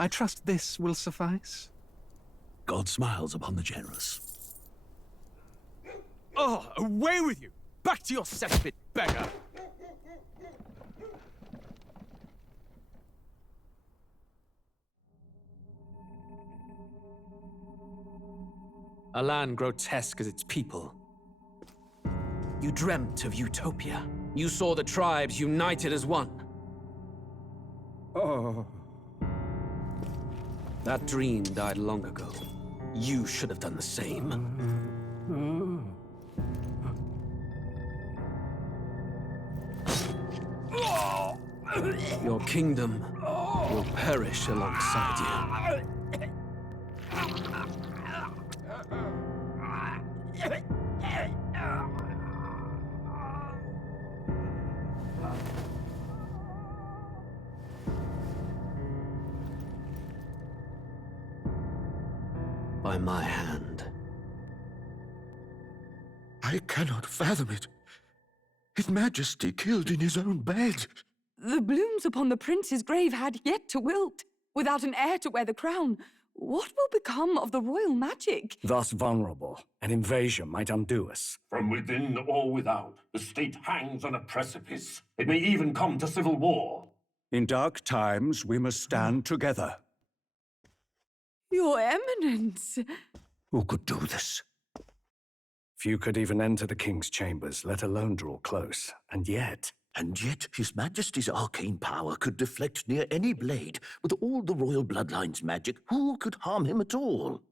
I trust this will suffice. God smiles upon the generous. Oh, away with you! Back to your cesspit, beggar! A land grotesque as its people. You dreamt of utopia. You saw the tribes united as one. Oh. That dream died long ago. You should have done the same. Your kingdom will perish alongside you. By my hand. I cannot fathom it. His Majesty killed in his own bed. The blooms upon the prince's grave had yet to wilt. Without an heir to wear the crown, what will become of the royal magic? Thus vulnerable, an invasion might undo us. From within or without, the state hangs on a precipice. It may even come to civil war. In dark times, we must stand together. Your Eminence! Who could do this? Few could even enter the king's chambers, let alone draw close. And yet His Majesty's arcane power could deflect near any blade. With all the royal bloodline's magic, who could harm him at all?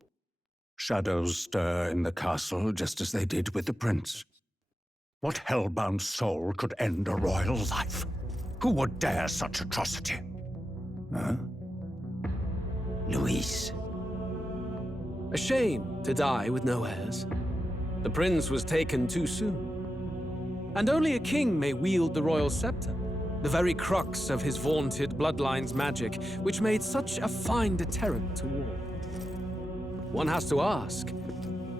shadows stir in the castle just as they did with the prince. What hellbound soul could end a royal life? Who would dare such atrocity? Huh? Luis. A shame to die with no heirs. The prince was taken too soon. And only a king may wield the royal scepter, the very crux of his vaunted bloodline's magic, which made such a fine deterrent to war. One has to ask,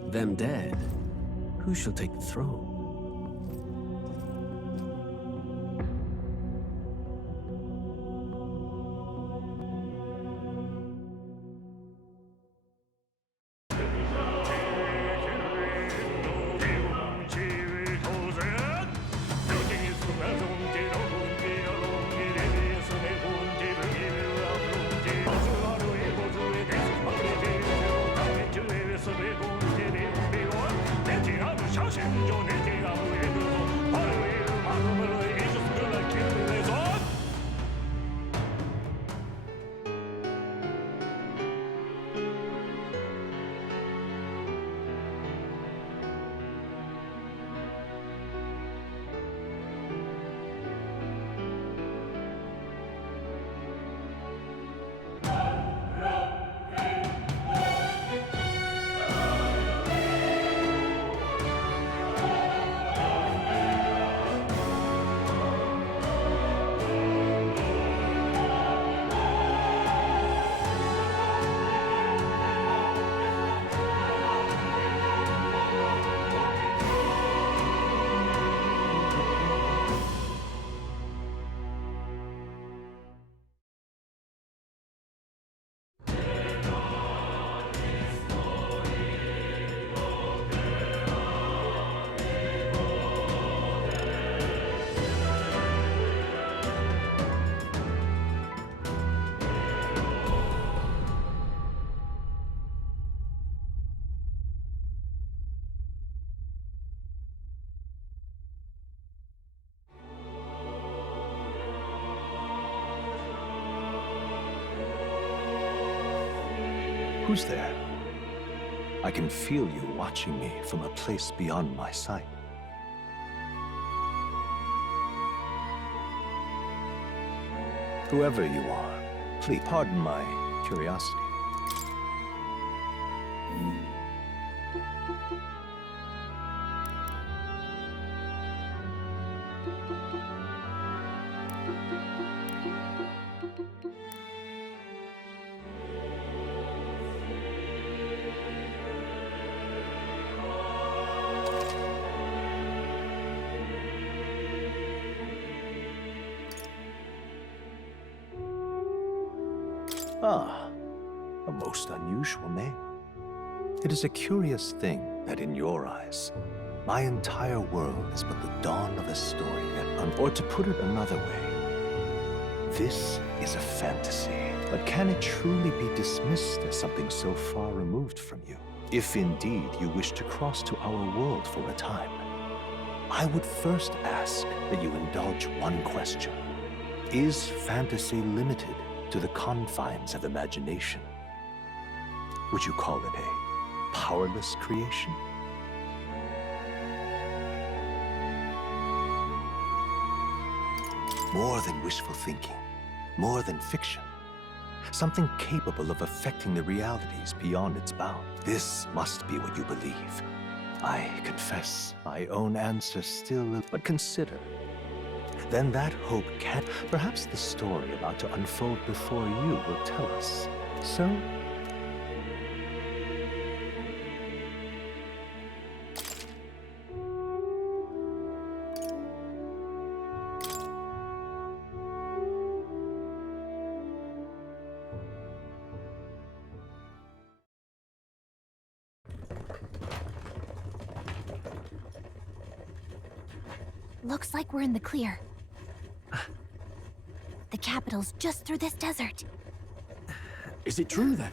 them dead, who shall take the throne? Who's there? I can feel you watching me from a place beyond my sight. Whoever you are, please pardon my curiosity. Ah, a most unusual name. It is a curious thing that in your eyes, my entire world is but the dawn of a story or to put it another way, this is a fantasy. But can it truly be dismissed as something so far removed from you? If indeed you wish to cross to our world for a time, I would first ask that you indulge one question. Is fantasy limited to the confines of imagination? Would you call it a powerless creation? More than wishful thinking, more than fiction. Something capable of affecting the realities beyond its bounds. This must be what you believe. I confess, my own answer still, but consider. Then that hope can... Perhaps the story about to unfold before you will tell us. So, looks like we're in the clear. The capital's just through this desert. Is it true then?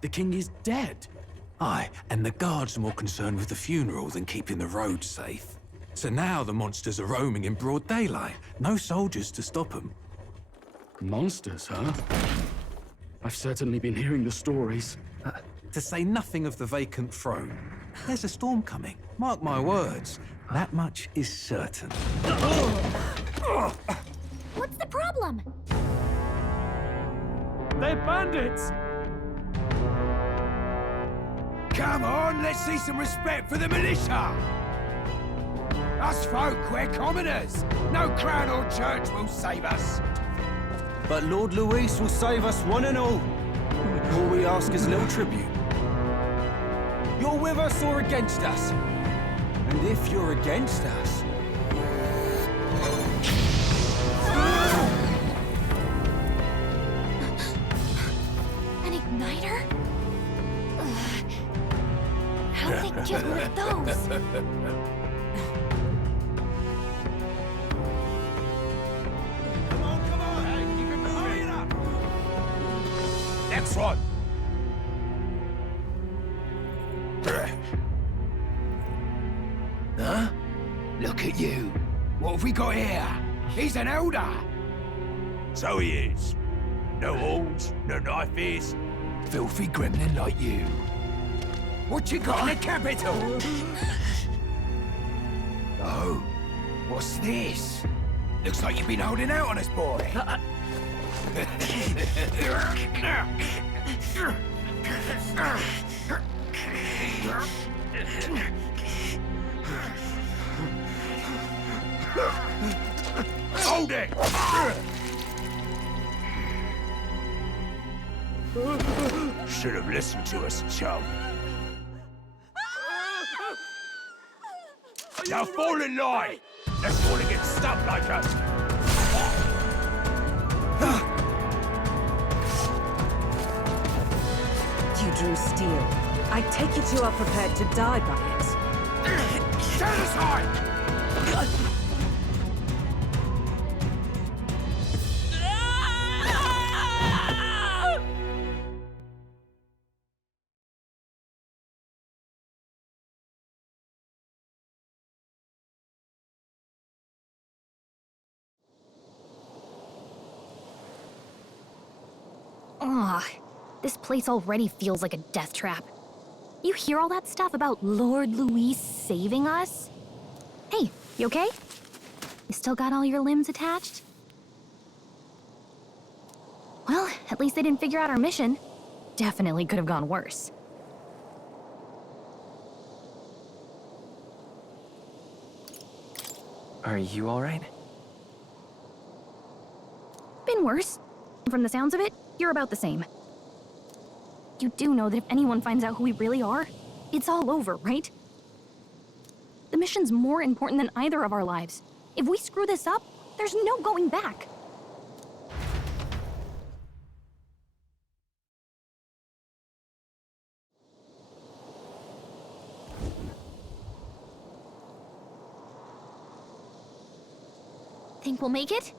The king is dead? Aye, and the guards are more concerned with the funeral than keeping the roads safe. So now the monsters are roaming in broad daylight. No soldiers to stop them. Monsters, huh? I've certainly been hearing the stories. To say nothing of the vacant throne. There's a storm coming, mark my words. That much is certain. What's the problem? They're bandits! Come on, let's see some respect for the militia! Us folk, we're commoners. No crown or church will save us. But Lord Luis will save us one and all. All we ask is a little tribute. You're with us or against us? And if you're against us... An igniter? Ugh. How'd they get one of those? Come on, hey, keep it moving. Hurry it up. Next one. Huh? Look at you. What have we got here? He's an elder. So he is. No horns, no knifes. Filthy gremlin like you. What you got in the capital? Oh, what's this? Looks like you've been holding out on us, boy. Hold it! Should have listened to us, chum. Now fall in line! Let's all get stuck like us! You drew steel. I take it you are prepared to die by it. Stand aside! Ugh, this place already feels like a death trap. You hear all that stuff about Lord Luis saving us? Hey, you okay? You still got all your limbs attached? Well, at least they didn't figure out our mission. Definitely could have gone worse. Are you alright? Been worse. From the sounds of it, you're about the same. You do know that if anyone finds out who we really are, it's all over, right? The mission's more important than either of our lives. If we screw this up, there's no going back. Think we'll make it?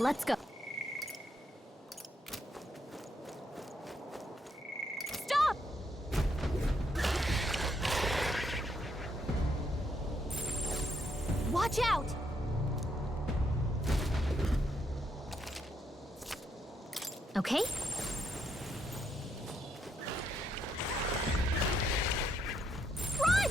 Let's go. Stop! Watch out! Okay. Run!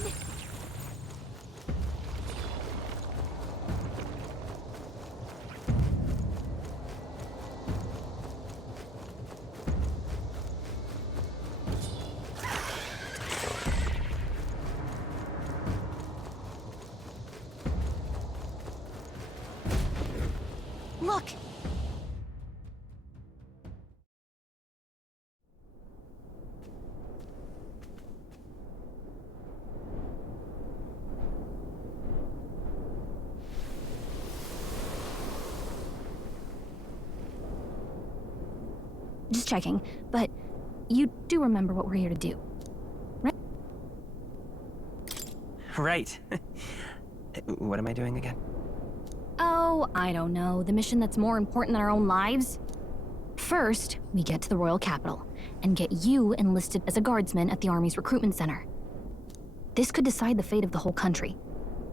Look! Just checking, but you do remember what we're here to do, right? Right. What am I doing again? Oh, I don't know. The mission that's more important than our own lives? First, we get to the royal capital and get you enlisted as a guardsman at the army's recruitment center. This could decide the fate of the whole country.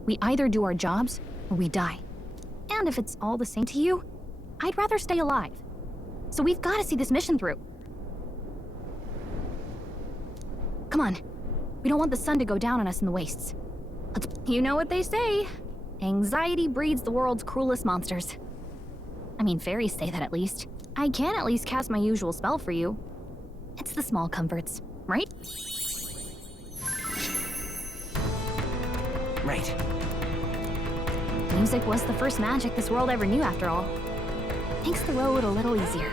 We either do our jobs or we die. And if it's all the same to you, I'd rather stay alive. So we've got to see this mission through. Come on. We don't want the sun to go down on us in the wastes. You know what they say. Anxiety breeds the world's cruelest monsters. I mean, fairies say that at least. I can at least cast my usual spell for you. It's the small comforts, right? Right. Music was the first magic this world ever knew, after all. Makes the road a little easier.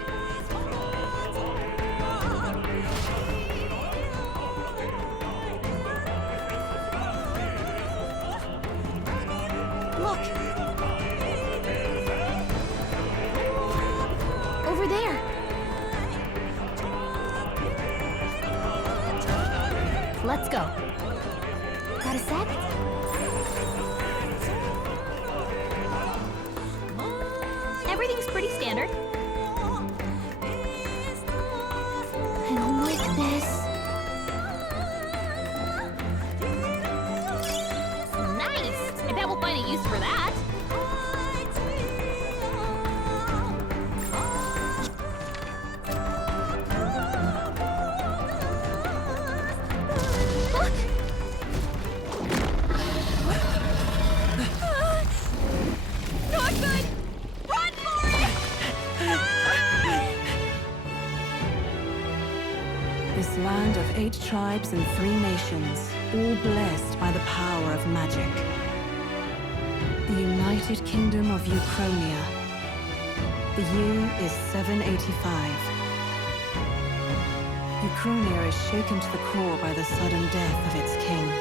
Look! Over there! Let's go. Got a sec? Everything's pretty standard. I don't like this. Nice! I bet we'll find a use for that. Look! Not good! Run for it! This land of 8 tribes and 3 nations, all blessed by the power of magic. The United Kingdom of Uchronia. The year is 785. Uchronia is shaken to the core by the sudden death of its king.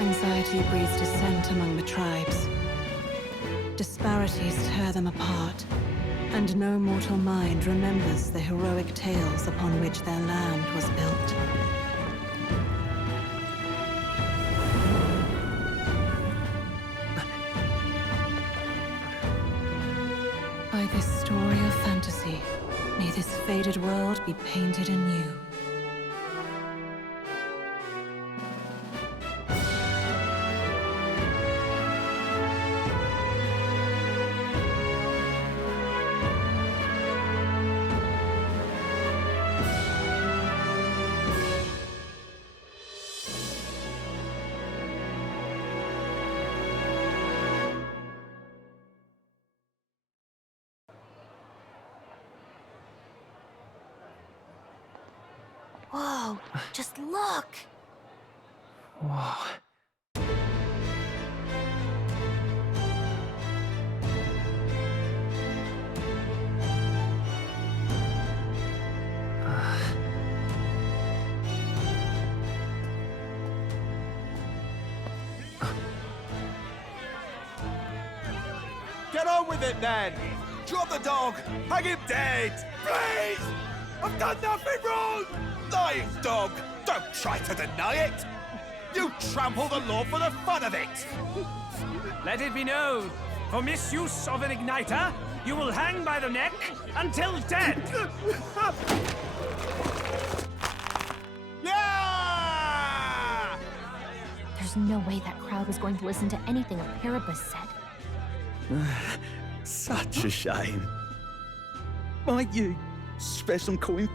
Anxiety breeds dissent among the tribes. Disparities tear them apart, and no mortal mind remembers the heroic tales upon which their land was built. By this story of fantasy, may this faded world be painted anew. Whoa, just look! Whoa. Get on with it, then! Drop the dog! Hang him dead! Please! I've done nothing wrong! Lying dog! Don't try to deny it! You trample the law for the fun of it! Let it be known, for misuse of an igniter, you will hang by the neck until dead! Yeah! There's no way that crowd was going to listen to anything a Paribus said. Such a shame. Might you spare some coin?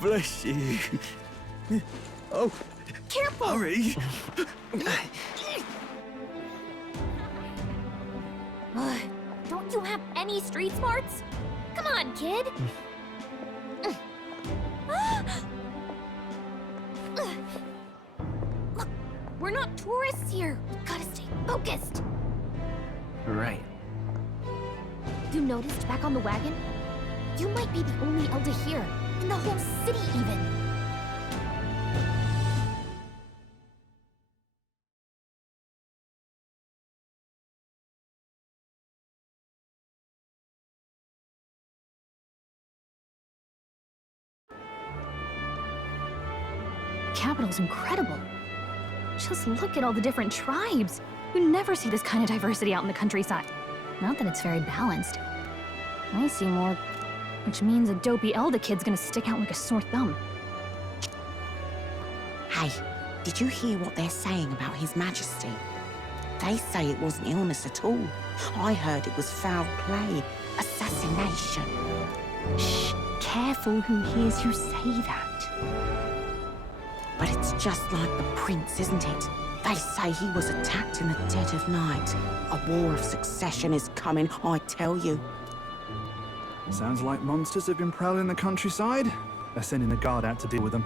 Bless you. Oh, careful! Hurry! Don't you have any street smarts? Come on, kid! Look, we're not tourists here. We gotta stay focused. Right. You noticed back on the wagon? You might be the only Elder here, in the whole city even. The capital's incredible. Just look at all the different tribes. You never see this kind of diversity out in the countryside. Not that it's very balanced. I see more, which means a dopey Elder kid's gonna stick out like a sore thumb. Hey, did you hear what they're saying about His Majesty? They say it wasn't illness at all. I heard it was foul play, assassination. Shh, careful who hears you say that. But it's just like the prince, isn't it? They say he was attacked in the dead of night. A war of succession is coming, I tell you. Sounds like monsters have been prowling the countryside. They're sending the guard out to deal with them.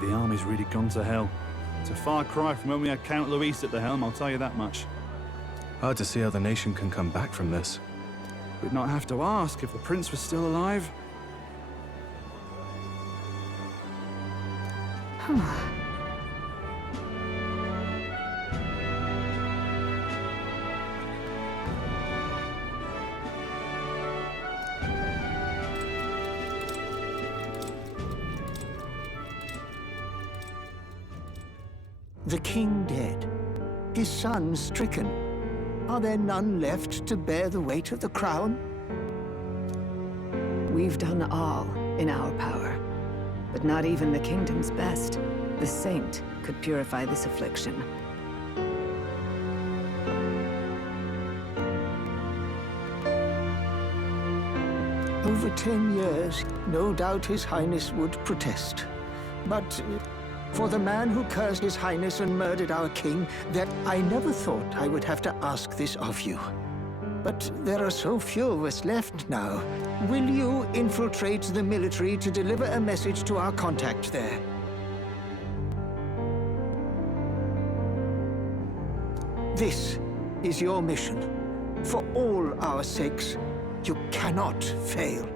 The army's really gone to hell. It's a far cry from when we had Count Luis at the helm, I'll tell you that much. Hard to see how the nation can come back from this. We'd not have to ask if the prince was still alive. The king dead, his son stricken. Are there none left to bear the weight of the crown? We've done all in our power, but not even the kingdom's best, the saint, could purify this affliction. Over 10 years, no doubt His Highness would protest. But for the man who cursed His Highness and murdered our king, that I never thought I would have to ask this of you. But there are so few of us left now. Will you infiltrate the military to deliver a message to our contact there? This is your mission. For all our sakes, you cannot fail.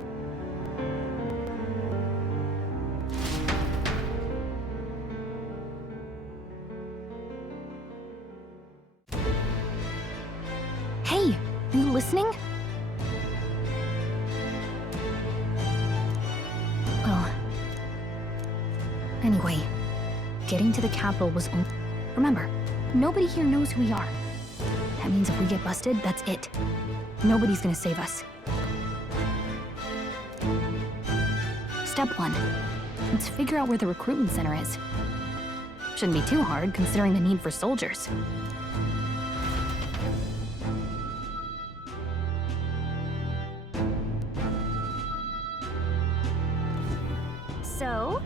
Hey, are you listening? Well, anyway, getting to the capital was only... Remember, nobody here knows who we are. That means if we get busted, that's it. Nobody's gonna save us. Step 1. Let's figure out where the recruitment center is. Shouldn't be too hard, considering the need for soldiers. So?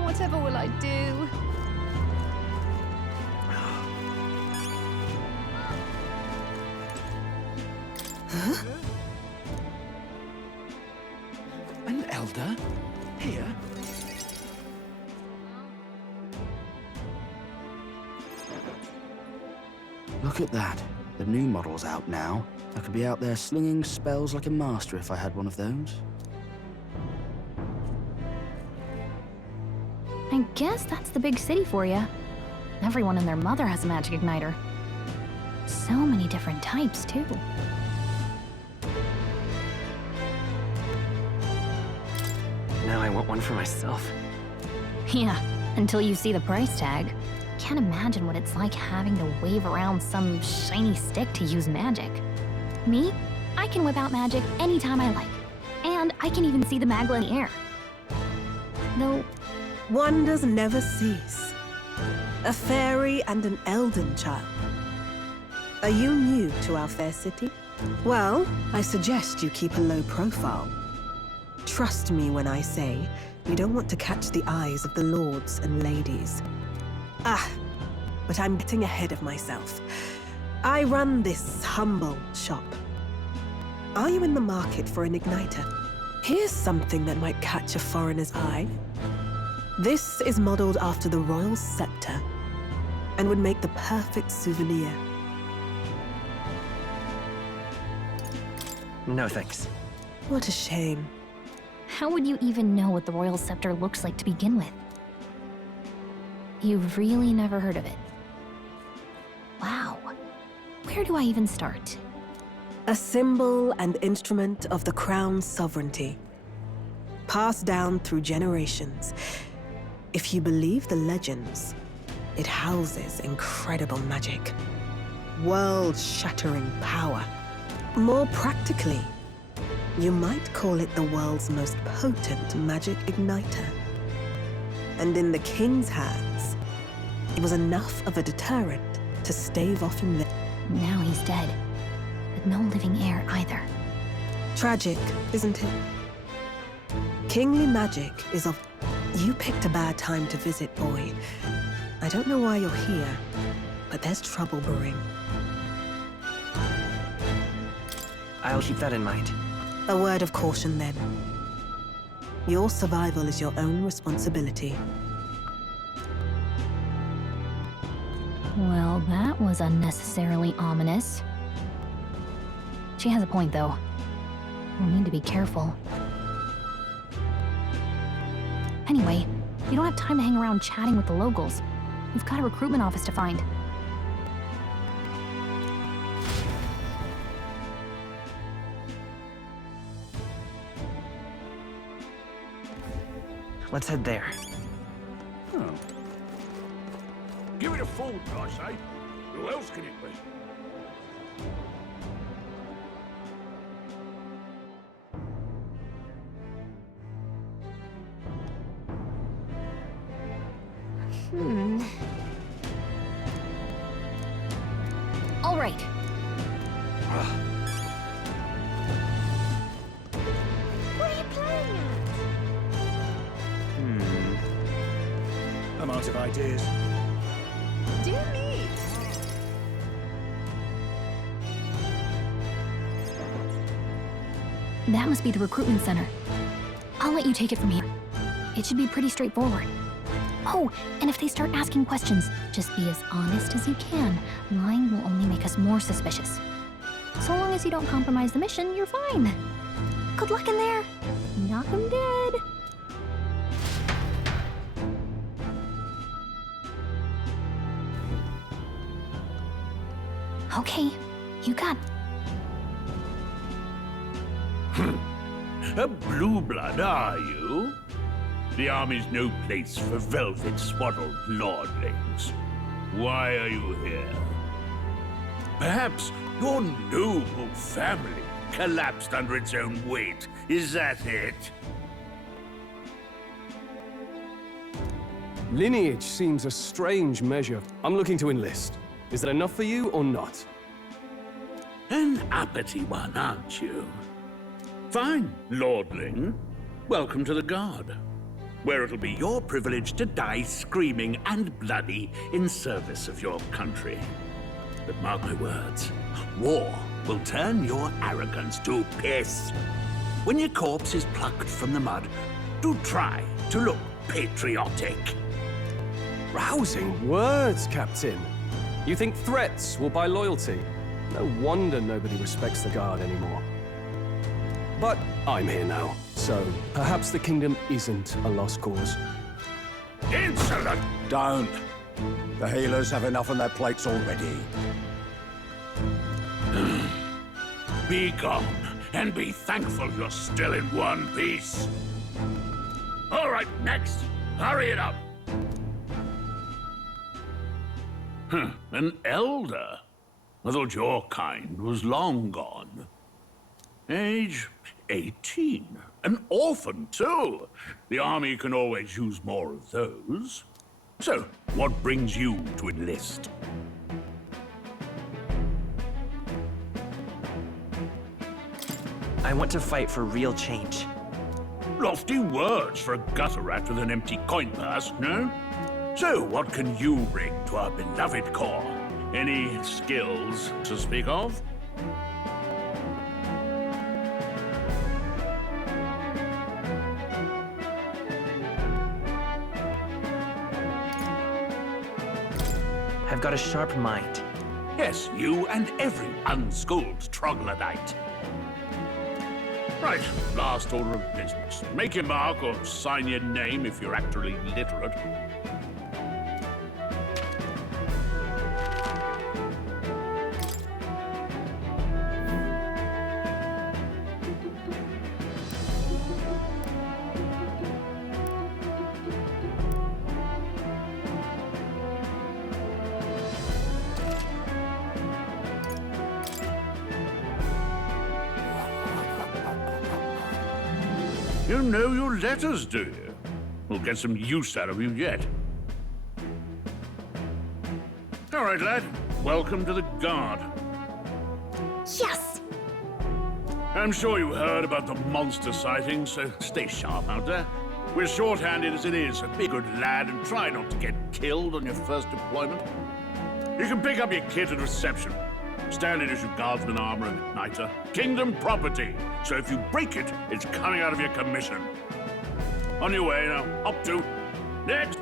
Whatever will I do? Huh? An elder? Here? Look at that. The new model's out now. I could be out there slinging spells like a master if I had one of those. I guess that's the big city for you. Everyone and their mother has a magic igniter. So many different types, too. Now I want one for myself. Yeah, until you see the price tag. Can't imagine what it's like having to wave around some shiny stick to use magic. Me? I can whip out magic anytime I like. And I can even see the Magla in the air. Though... Wonders never cease. A fairy and an elden child. Are you new to our fair city? Well, I suggest you keep a low profile. Trust me when I say you don't want to catch the eyes of the lords and ladies. But I'm getting ahead of myself. I run this humble shop. Are you in the market for an igniter? Here's something that might catch a foreigner's eye. This is modeled after the royal scepter and would make the perfect souvenir. No thanks. What a shame. How would you even know what the royal scepter looks like to begin with? You've really never heard of it. Wow. Where do I even start? A symbol and instrument of the crown's sovereignty. Passed down through generations. If you believe the legends, it houses incredible magic. World-shattering power. More practically, you might call it the world's most potent magic igniter. And in the king's hands, it was enough of a deterrent to stave off him. Now he's dead, but no living heir either. Tragic, isn't it? Kingly magic is of... You picked a bad time to visit, boy. I don't know why you're here, but there's trouble brewing. I'll keep that in mind. A word of caution, then. Your survival is your own responsibility. Well, that was unnecessarily ominous. She has a point, though. We'll need to be careful. Anyway, we don't have time to hang around chatting with the locals. We've got a recruitment office to find. Let's head there. Oh. Give it a full price, eh? Who else can it be? All right. What are you playing at? I'm out of ideas. Do me. That must be the recruitment center. I'll let you take it from here. It should be pretty straightforward. Oh, and if they start asking questions, just be as honest as you can. Lying will only make us more suspicious. So long as you don't compromise the mission, you're fine. Good luck in there. Knock 'em dead. Okay, you got it. A blue blood, are you? The army's no place for velvet-swaddled lordlings. Why are you here? Perhaps your noble family collapsed under its own weight. Is that it? Lineage seems a strange measure. I'm looking to enlist. Is that enough for you or not? An uppity one, aren't you? Fine, lordling. Welcome to the Guard, where it'll be your privilege to die screaming and bloody in service of your country. But mark my words, war will turn your arrogance to piss. When your corpse is plucked from the mud, do try to look patriotic. Rousing words, Captain. You think threats will buy loyalty? No wonder nobody respects the Guard anymore. But I'm here now, so perhaps the kingdom isn't a lost cause. Insolent! Don't. The healers have enough on their plates already. Be gone, and be thankful you're still in one piece. All right, next. Hurry it up. An elder? I thought your kind was long gone. Age 18. An orphan, too. The army can always use more of those. So, what brings you to enlist? I want to fight for real change. Lofty words for a gutter rat with an empty coin purse, no? So, what can you bring to our beloved corps? Any skills to speak of? I've got a sharp mind. Yes, you and every unschooled troglodyte. Right, last order of business. Make your mark or sign your name if you're actually literate. You know your letters, do you? We'll get some use out of you yet. All right, lad. Welcome to the Guard. Yes! I'm sure you heard about the monster sightings, so stay sharp out there. We're short-handed as it is, so be a good lad and try not to get killed on your first deployment. You can pick up your kit at reception. Standard issue guardsman armor and igniter. Kingdom property. So if you break it, it's coming out of your commission. On your way now. Up to. Next.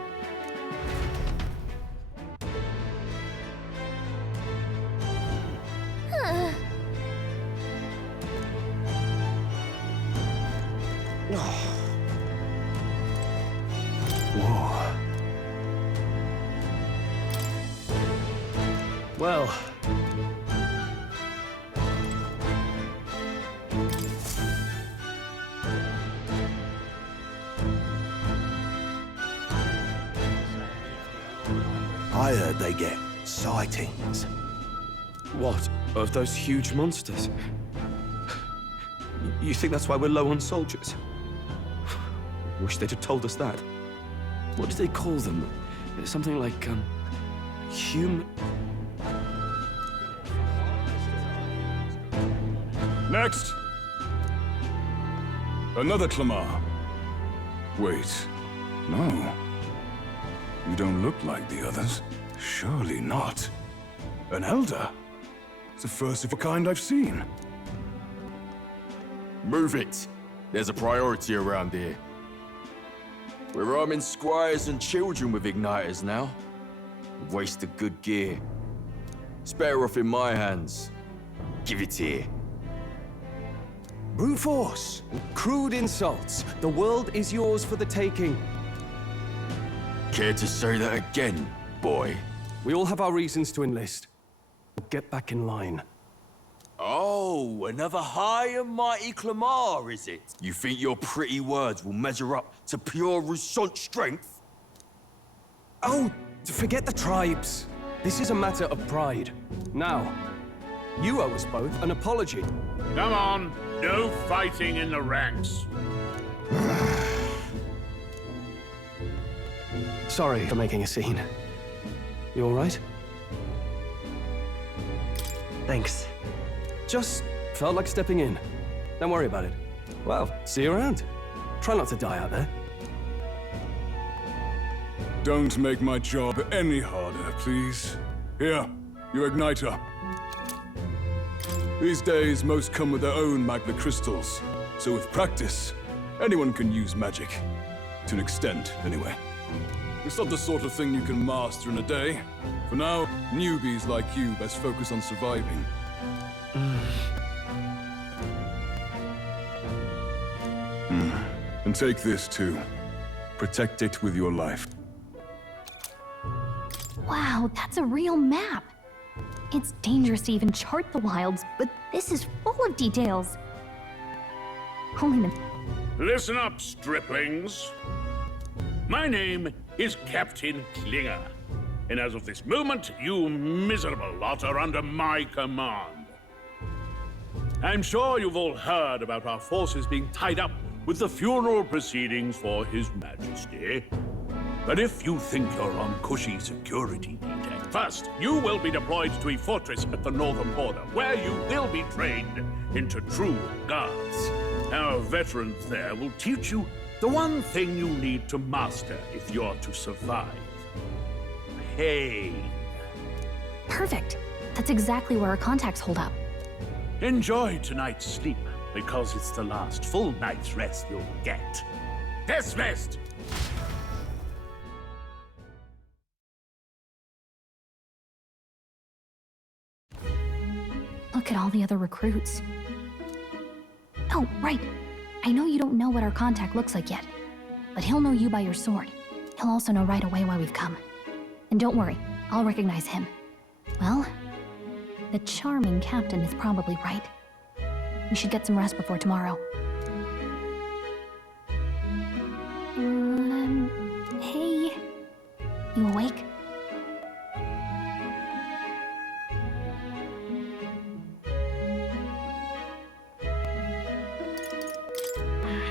Whoa. Well. I heard they get sightings. What? Of those huge monsters? You think that's why we're low on soldiers? Wish they'd have told us that. What do they call them? Something like, human... Next! Another Clamar. Wait, no. You don't look like the others. Surely not. An elder? It's the first of a kind I've seen. Move it. There's a priority around here. We're arming squires and children with igniters now. A waste of good gear. It's better off in my hands. Give it here. Brute force! Crude insults! The world is yours for the taking. Care to say that again, boy? We all have our reasons to enlist. Get back in line. Oh, another high and mighty Clamar, is it? You think your pretty words will measure up to pure Roussant strength? Oh, forget the tribes. This is a matter of pride. Now, you owe us both an apology. Come on. No fighting in the ranks. Sorry for making a scene. You all right? Thanks. Just felt like stepping in. Don't worry about it. Well, see you around. Try not to die out there. Don't make my job any harder, please. Here, your igniter. These days, most come with their own magna crystals. So with practice, anyone can use magic. To an extent, anyway. It's not the sort of thing you can master in a day. For now, newbies like you best focus on surviving. And take this too. Protect it with your life. Wow, that's a real map. It's dangerous to even chart the wilds, but this is full of details. Only the... Listen up, striplings. My name is Captain Klinger, and as of this moment, you miserable lot are under my command. I'm sure you've all heard about our forces being tied up with the funeral proceedings for His Majesty. But if you think you're on cushy security detail, first, you will be deployed to a fortress at the northern border, where you will be trained into true guards. Our veterans there will teach you the one thing you need to master if you're to survive. Pain. Perfect. That's exactly where our contacts hold up. Enjoy tonight's sleep, because it's the last full night's rest you'll get. Dismissed! Look at all the other recruits. Oh, right. I know you don't know what our contact looks like yet, but he'll know you by your sword. He'll also know right away why we've come. And don't worry, I'll recognize him. Well, the charming captain is probably right. We should get some rest before tomorrow. Hey. You awake?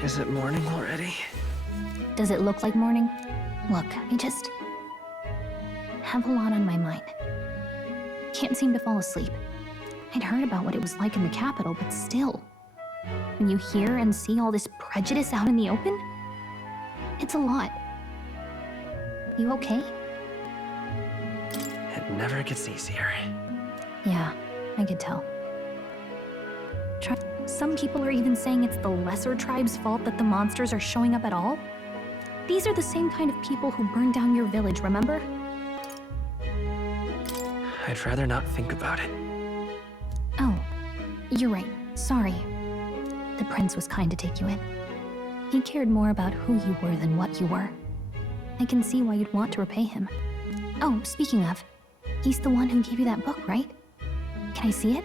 Is it morning already? Does it look like morning? Look, I just have a lot on my mind. Can't seem to fall asleep. I'd heard about what it was like in the capital, but still. When you hear and see all this prejudice out in the open, it's a lot. You okay? It never gets easier. Yeah, I could tell. Some people are even saying it's the lesser tribe's fault that the monsters are showing up at all. These are the same kind of people who burned down your village, remember? I'd rather not think about it. Oh, you're right. Sorry. The prince was kind to take you in. He cared more about who you were than what you were. I can see why you'd want to repay him. Oh, speaking of, he's the one who gave you that book, right? Can I see it?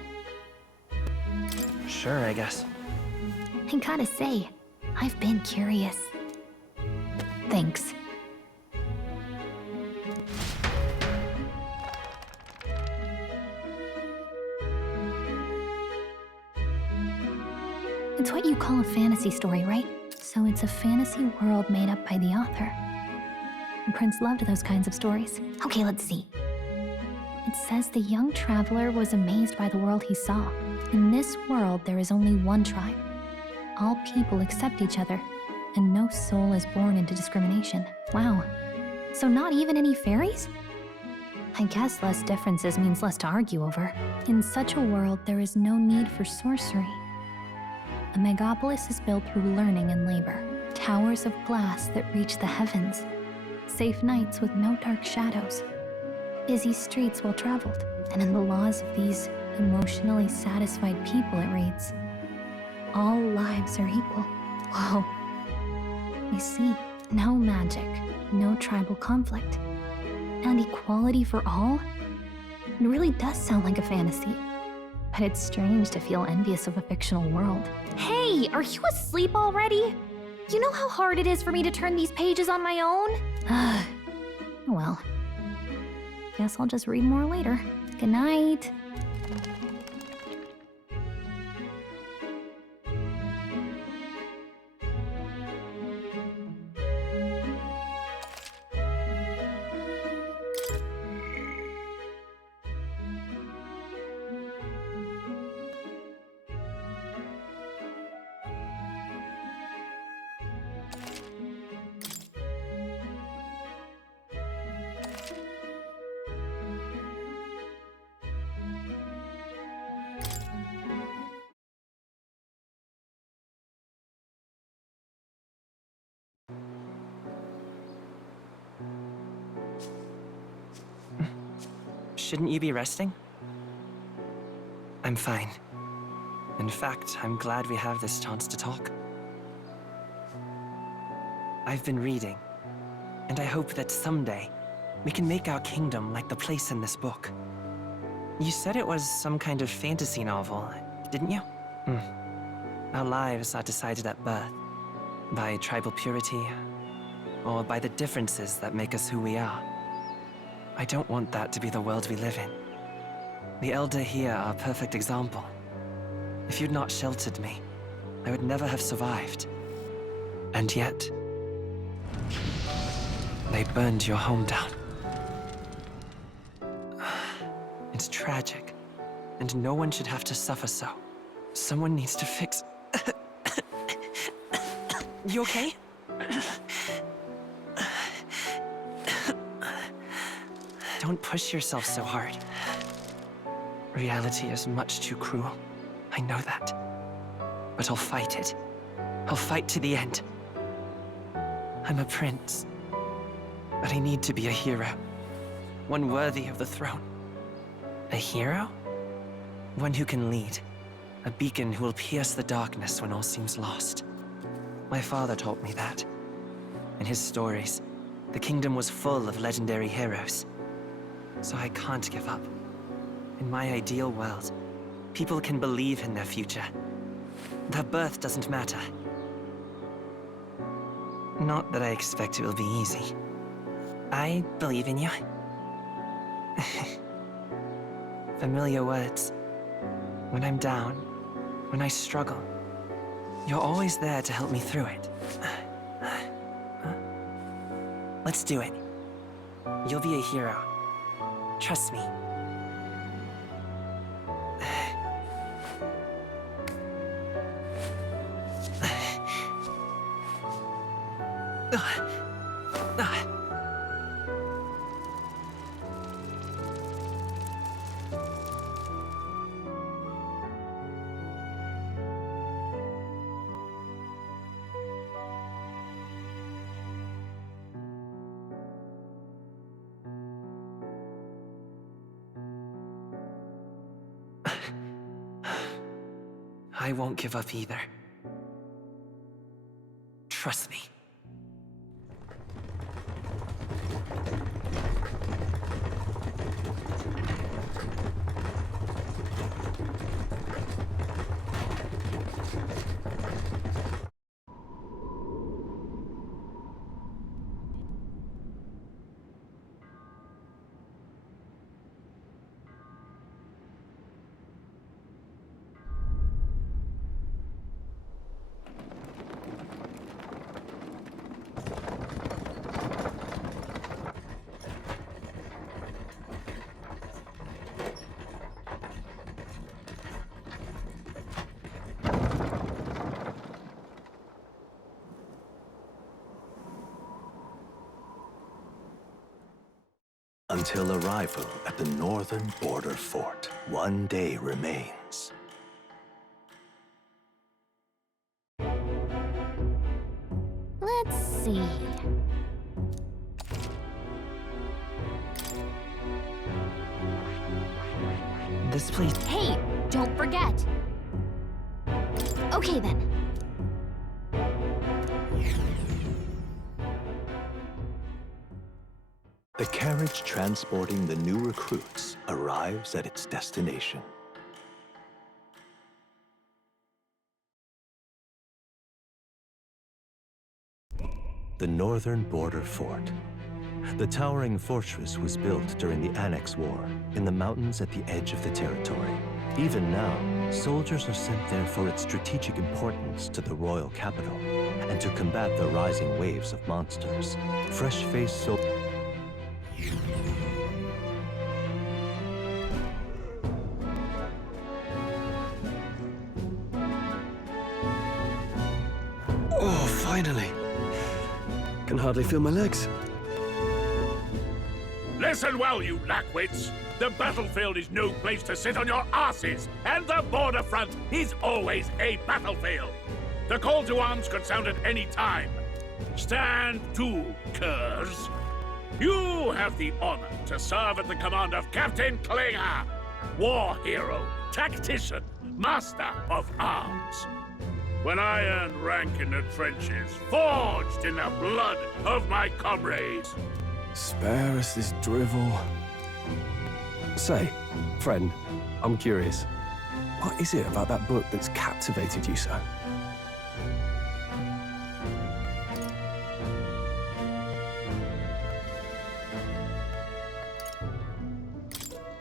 Sure, I guess. I gotta say, I've been curious. Thanks. It's what you call a fantasy story, right? So it's a fantasy world made up by the author. The prince loved those kinds of stories. Okay, let's see. It says the young traveler was amazed by the world he saw. In this world, there is only one tribe. All people accept each other, and no soul is born into discrimination. Wow. So not even any fairies? I guess less differences means less to argue over. In such a world, there is no need for sorcery. A megapolis is built through learning and labor. Towers of glass that reach the heavens. Safe nights with no dark shadows. Busy streets well traveled. And in the laws of these emotionally satisfied people, it reads, all lives are equal. Whoa. You see, no magic, no tribal conflict, and equality for all? It really does sound like a fantasy. But it's strange to feel envious of a fictional world. Hey, are you asleep already? You know how hard it is for me to turn these pages on my own? Well, guess I'll just read more later. Good night. Shouldn't you be resting? I'm fine. In fact, I'm glad we have this chance to talk. I've been reading, and I hope that someday we can make our kingdom like the place in this book. You said it was some kind of fantasy novel, didn't you? Our lives are decided at birth, by tribal purity, or by the differences that make us who we are. I don't want that to be the world we live in. The Elder here are a perfect example. If you'd not sheltered me, I would never have survived. And yet, they burned your home down. It's tragic, and no one should have to suffer so. Someone needs to fix... You okay? Don't push yourself so hard. Reality is much too cruel. I know that. But I'll fight it. I'll fight to the end. I'm a prince. But I need to be a hero. One worthy of the throne. A hero? One who can lead. A beacon who will pierce the darkness when all seems lost. My father taught me that. In his stories, the kingdom was full of legendary heroes. So I can't give up. In my ideal world, people can believe in their future. Their birth doesn't matter. Not that I expect it will be easy. I believe in you. Familiar words. When I'm down, when I struggle, you're always there to help me through it. Let's do it. You'll be a hero. Trust me. I won't give up either. Trust me. Until arrival at the northern border fort, one day remains. Let's see. This place... Hey, don't forget. Okay then. The carriage transporting the new recruits arrives at its destination. The northern border fort. The towering fortress was built during the Annex War in the mountains at the edge of the territory. Even now, soldiers are sent there for its strategic importance to the royal capital and to combat the rising waves of monsters. Fresh-faced soldiers. Oh, finally. Can hardly feel my legs. Listen well, you lackwits. The battlefield is no place to sit on your asses, and the border front is always a battlefield. The call to arms could sound at any time. Stand to, curs. You have the honor to serve at the command of Captain Klinger. war hero, tactician, master of arms. When I earned rank in the trenches, forged in the blood of my comrades. Spare us this drivel. Say, friend, I'm curious. What is it about that book that's captivated you so?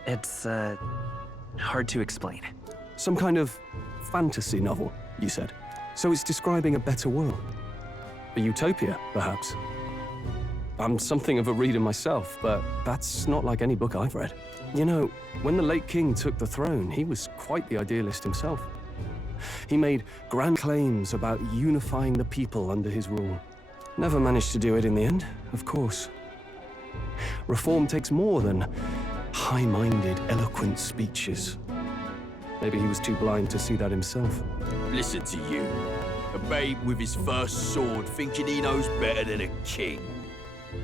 It's, hard to explain. Some kind of fantasy novel, you said. So it's describing a better world. A utopia, perhaps. I'm something of a reader myself, but that's not like any book I've read. You know, when the late king took the throne, he was quite the idealist himself. He made grand claims about unifying the people under his rule. Never managed to do it in the end, of course. Reform takes more than high-minded, eloquent speeches. Maybe he was too blind to see that himself. Listen to you. A babe with his first sword thinking he knows better than a king.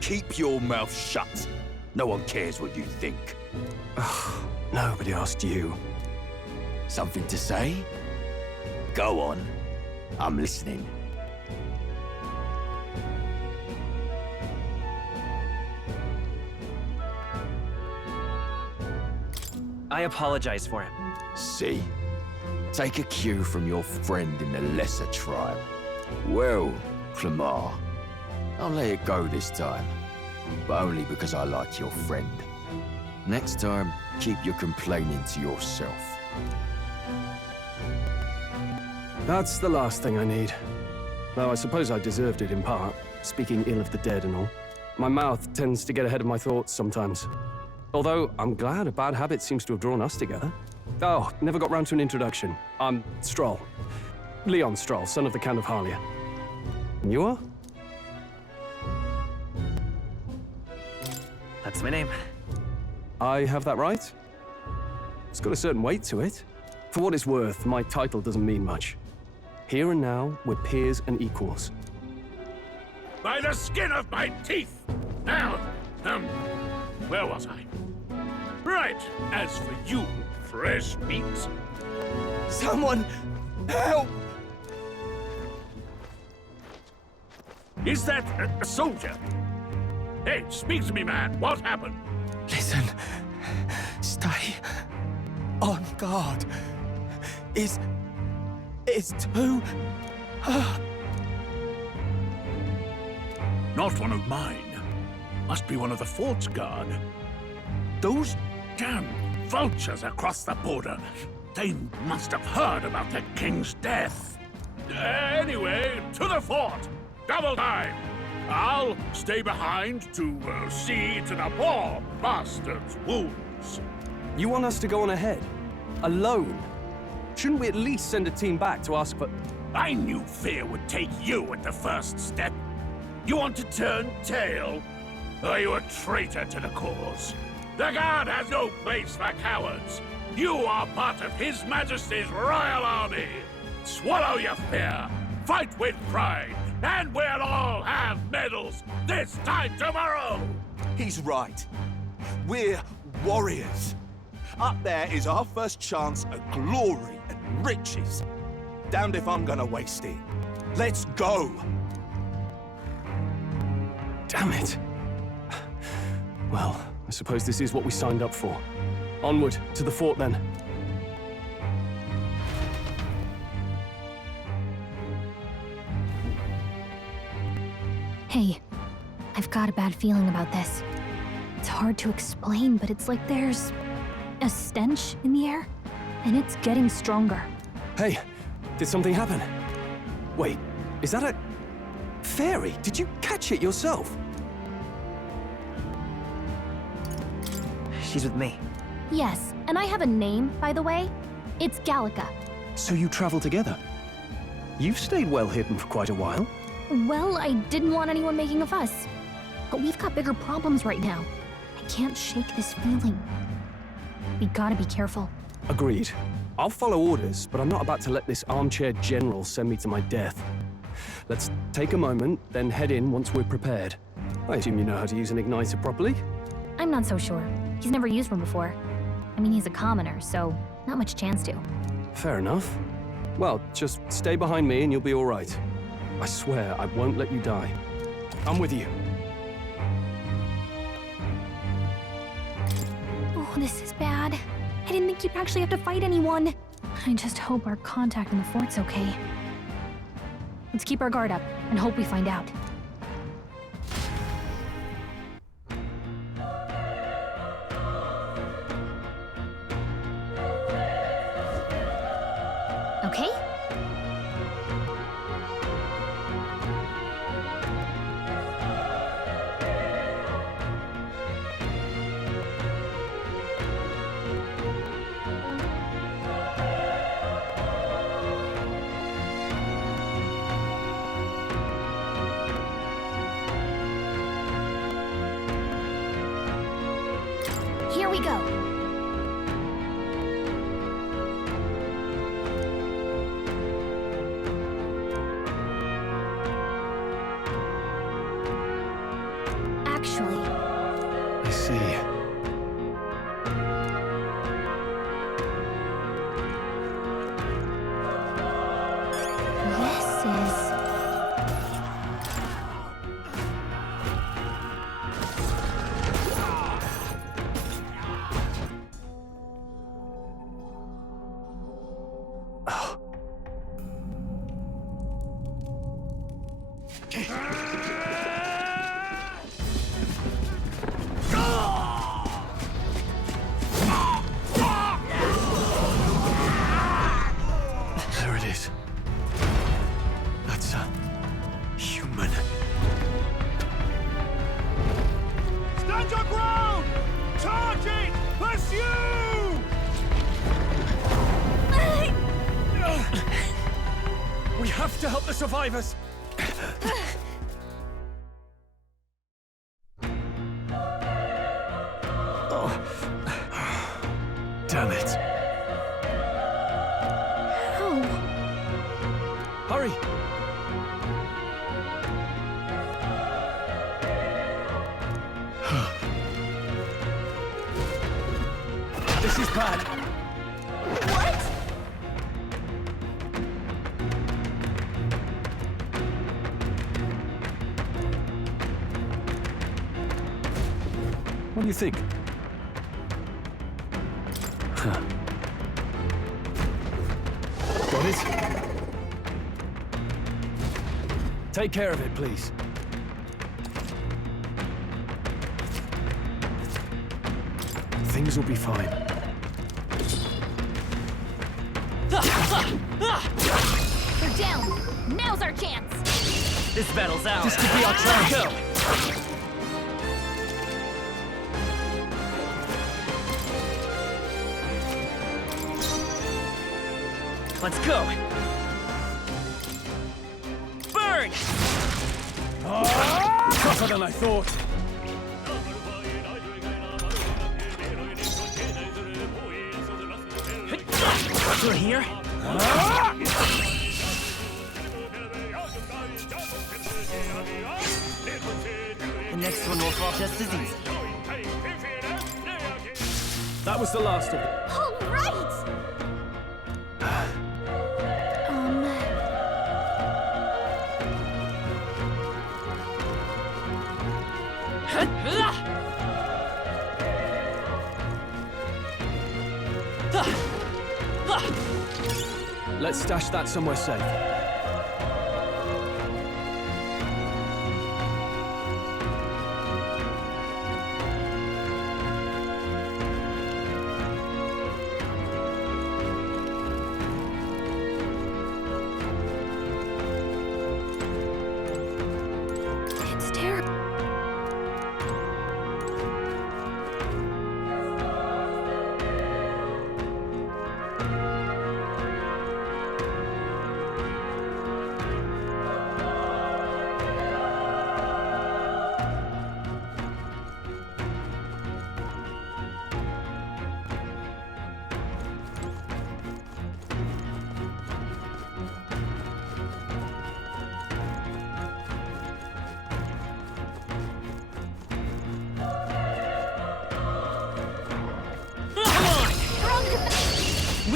Keep your mouth shut. No one cares what you think. Nobody asked you. Something to say? Go on. I'm listening. I apologize for him. See? Take a cue from your friend in the lesser tribe. Well, Clemar, I'll let it go this time. But only because I like your friend. Next time, keep your complaining to yourself. That's the last thing I need. Though I suppose I deserved it in part, speaking ill of the dead and all. My mouth tends to get ahead of my thoughts sometimes. Although, I'm glad a bad habit seems to have drawn us together. Oh, never got round to an introduction. I'm Stroll. Leon Stroll, son of the Count of Harlia. And you are? That's my name. I have that right? It's got a certain weight to it. For what it's worth, my title doesn't mean much. Here and now, we're peers and equals. By the skin of my teeth! Now, where was I? Right, as for you, fresh meat. Someone, help! Is that a soldier? Hey, speak to me, man. What happened? Listen. Stay on guard. It's too... Not one of mine. Must be one of the fort's guard. Those damn vultures across the border. They must have heard about the king's death. Anyway, to the fort. Double time. I'll stay behind to see to the poor bastard's wounds. You want us to go on ahead? Alone? Shouldn't we at least send a team back to ask for... I knew fear would take you at the first step. You want to turn tail? Are you a traitor to the cause? The Guard has no place for cowards. You are part of His Majesty's Royal Army. Swallow your fear. Fight with pride. And we'll all have medals this time tomorrow! He's right. We're warriors. Up there is our first chance at glory and riches. Damned if I'm gonna waste it. Let's go! Damn it. Well, I suppose this is what we signed up for. Onward, to the fort then. Hey, I've got a bad feeling about this. It's hard to explain, but it's like there's a stench in the air, and it's getting stronger. Hey, did something happen? Wait, is that a... fairy? Did you catch it yourself? She's with me. Yes, and I have a name, by the way. It's Gallica. So you travel together? You've stayed well hidden for quite a while. Well, I didn't want anyone making a fuss. But we've got bigger problems right now. I can't shake this feeling. We gotta be careful. Agreed. I'll follow orders, but I'm not about to let this armchair general send me to my death. Let's take a moment, then head in once we're prepared. I assume you know how to use an igniter properly? I'm not so sure. He's never used one before. I mean, he's a commoner, so not much chance to. Fair enough. Well, just stay behind me and you'll be all right. I swear I won't let you die. I'm with you. Oh, this is bad. I didn't think you'd actually have to fight anyone. I just hope our contact in the fort's okay. Let's keep our guard up and hope we find out. Okay? Here we go. Actually, I see. this is... There it is. That's a human. Stand your ground! Charge it! Pursue! We have to help the survivors. Oh. Damn it. How? Hurry! This is bad. What? What do you think? Huh. Got it? Take care of it, please. Things will be fine. They're down. Now's our chance. This battle's ours. This could be our chance. Go! Let's go! Burn! Tougher than I thought. Still here? The next one will fall just as easy. That was the last of them. All right! Let's stash that somewhere safe. It's terrible.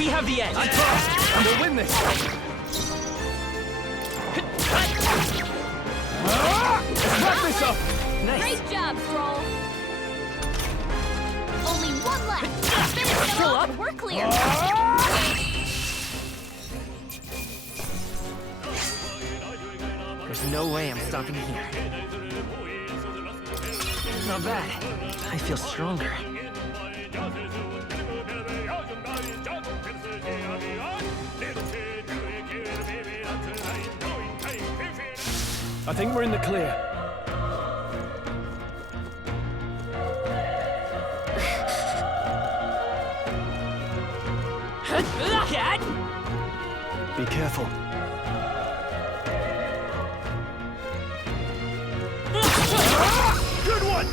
We have the edge. And we'll win this. Let's wrap this up. Nice. Great job, Stroll. Only one left. Finish them up. We're clear. There's no way I'm stopping here. Not bad. I feel stronger. I think we're in the clear. Be careful. Good one!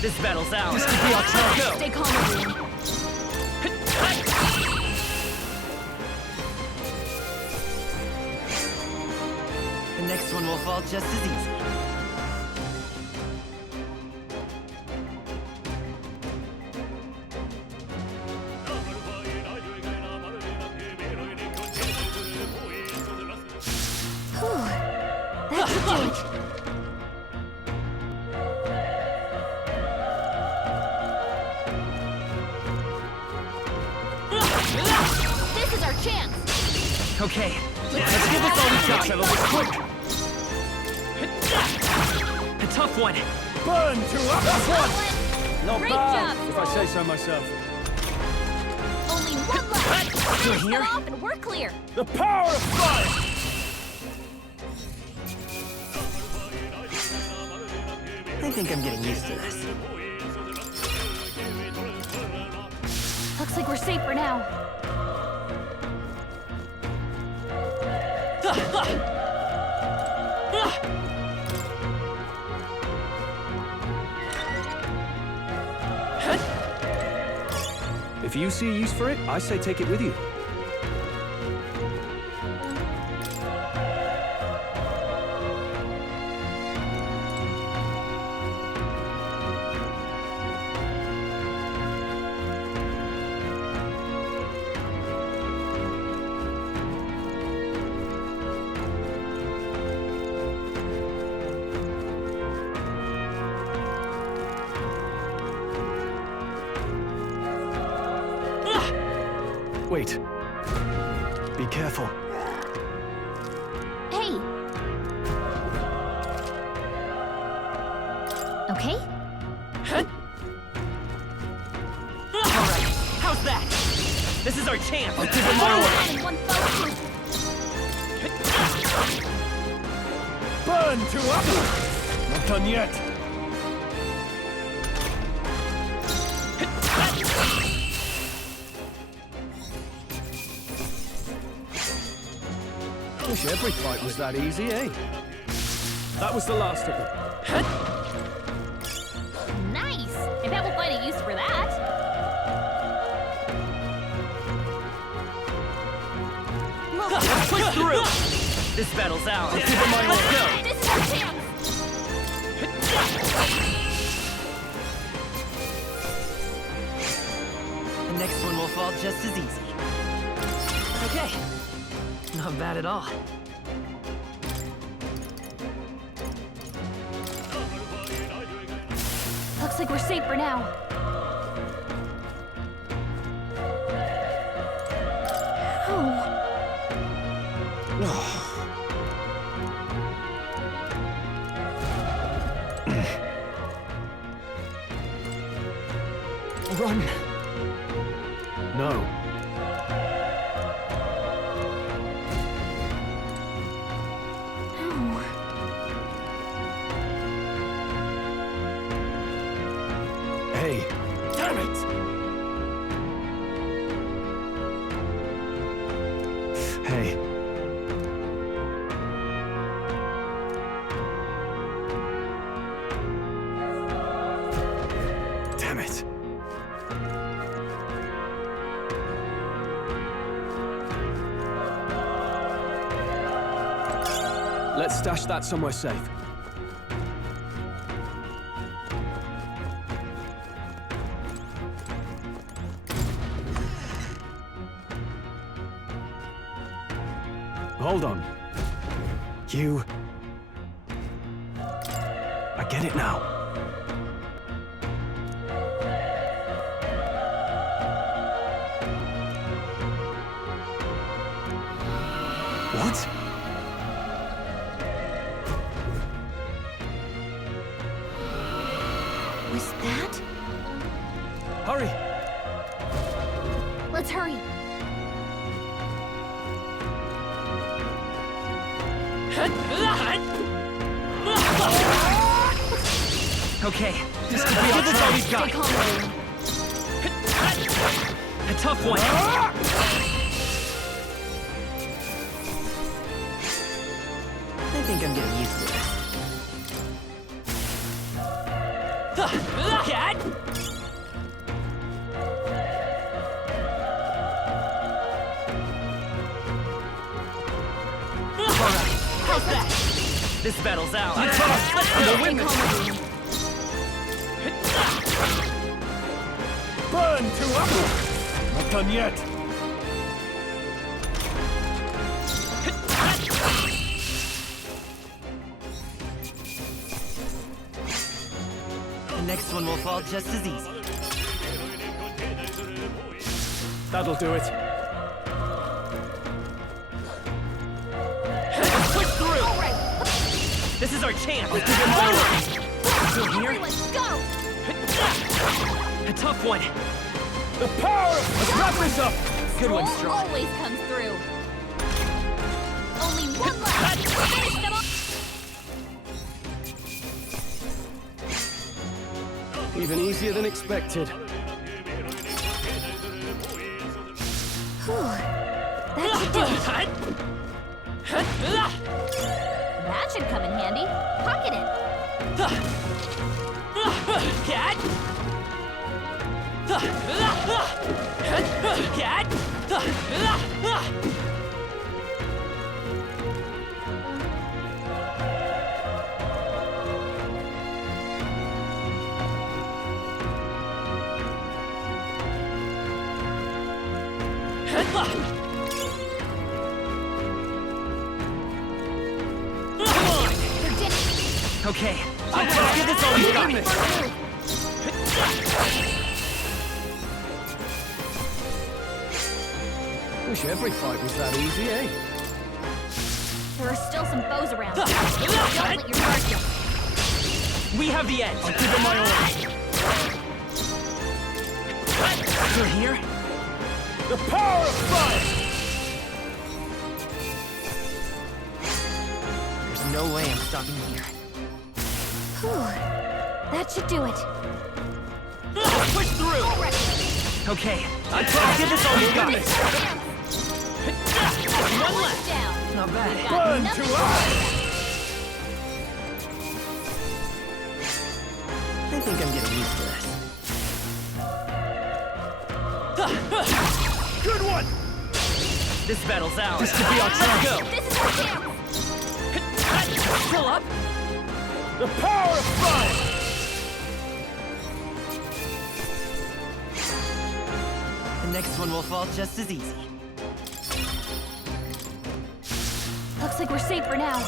This battle's ours. This could be our chance. Go. Stay calm, everyone. The next one will fall just as easy. That should do it. This is our chance. Okay, let's give this all we got. Settle this quick. A tough one. Burn to up. That's one. Not Great bad, job, if I say so myself. Only one left. Finish them here? off and we're clear. The power of fire. I think I'm getting used to this. Looks like we're safe for now. If you see a use for it, I say take it with you. Wait. Be careful. Hey. Okay? Alright, how's that? This is our chance. I'll give it my way. In one fell swoop. Burn to up! Not done yet. Wish every fight was that easy, eh? That was the last of them. Nice! I bet we'll find a use for that. Let's push through! This battle's ours. Let's give it my all. Go! This is our chance! The next one will fall just as easy. Okay. Not bad at all. Looks like we're safe for now. Run! No. Hey. Damn it! Hey. Damn it. Let's stash that somewhere safe. hold on. You... I get it now. What? Was that? Hurry! Let's hurry. Okay, this could be all we've got. Stay calm. A tough one. I think I'm getting used to this. How's that? This battle's out. Let's go. Win this. Burn to up. Not done yet. The next one will fall just as easy. That'll do it. Push through! This is our chance! Still here? Let's go! A tough one! The power! Let's wrap this up! Good one, Roll Strong. always comes through. Only one left. Finish them all. Even easier than expected. Whew. That should do it. That should come in handy. Pocket it. Cat! Cat! Okay, let's give this all we got. Wish every fight was that easy, eh? There are still some foes around. Don't let your guard down. We have the edge. I'll give it my all. You're here? The power of fire! There's no way I'm stopping here. Whew. That should do it. Push through! Okay, let's give this all we got. One left. Down. Not bad. Burn to I think I'm getting used to this. Good one! This battle's out. This could be our chance. Go. This is our chance. Still up? The power of fire! The next one will fall just as easy. Looks like we're safe for now.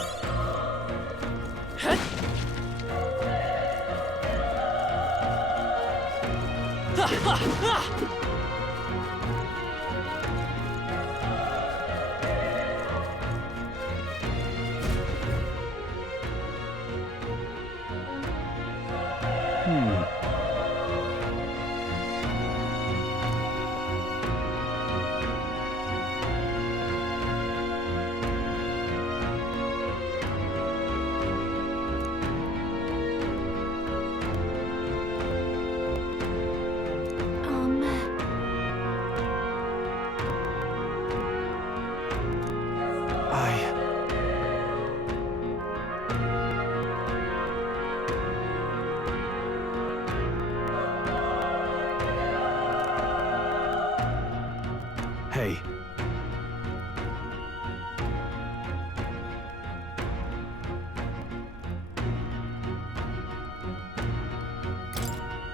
Hey.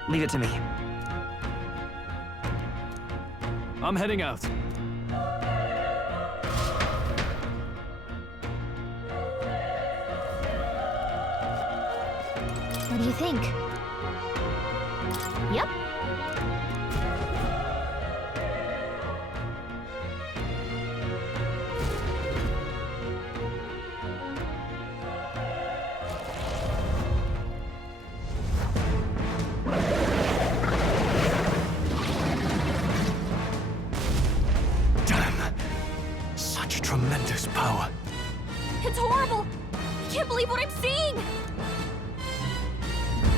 Leave it to me. I'm heading out. What do you think? Yep. Damn! Such tremendous power. It's horrible! I can't believe what I'm seeing!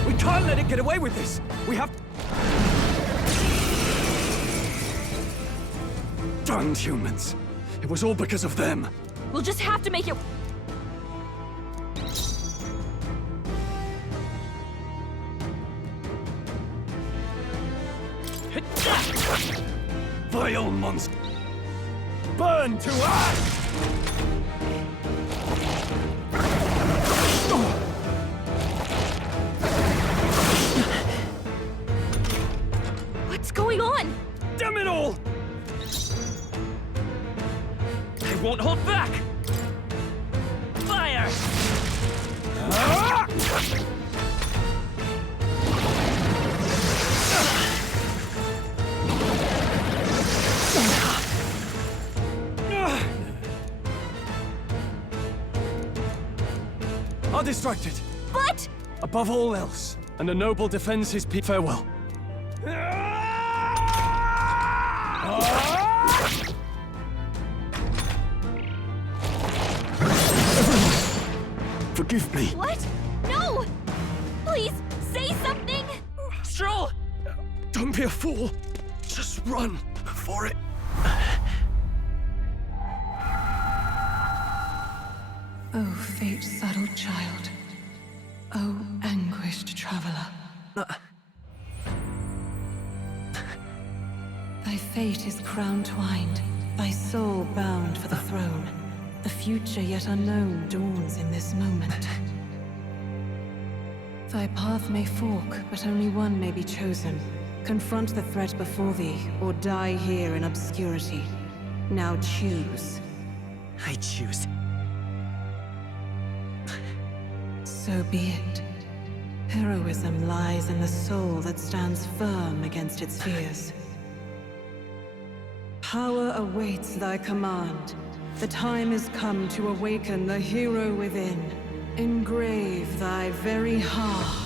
We can't let it get away with this! We have... Darned humans. It was all because of them. We'll just have to make it... Vile monster. Burn to ash! What's going on? Damn it all! They won't hold back! Fire! Are distracted. But... Above all else, and a noble defends his people. Farewell. Forgive me. What? No! Please, say something! Stroll! Don't be a fool. Just run for it. Oh, fate-saddled child. Oh, anguished traveler. Thy fate is crown-twined, thy soul bound for the throne. The future yet unknown dawns in this moment. Thy path may fork, but only one may be chosen. Confront the threat before thee, or die here in obscurity. Now choose. I choose. So be it. Heroism lies in the soul that stands firm against its fears. Power awaits thy command. The time is come to awaken the hero within. Engrave thy very heart.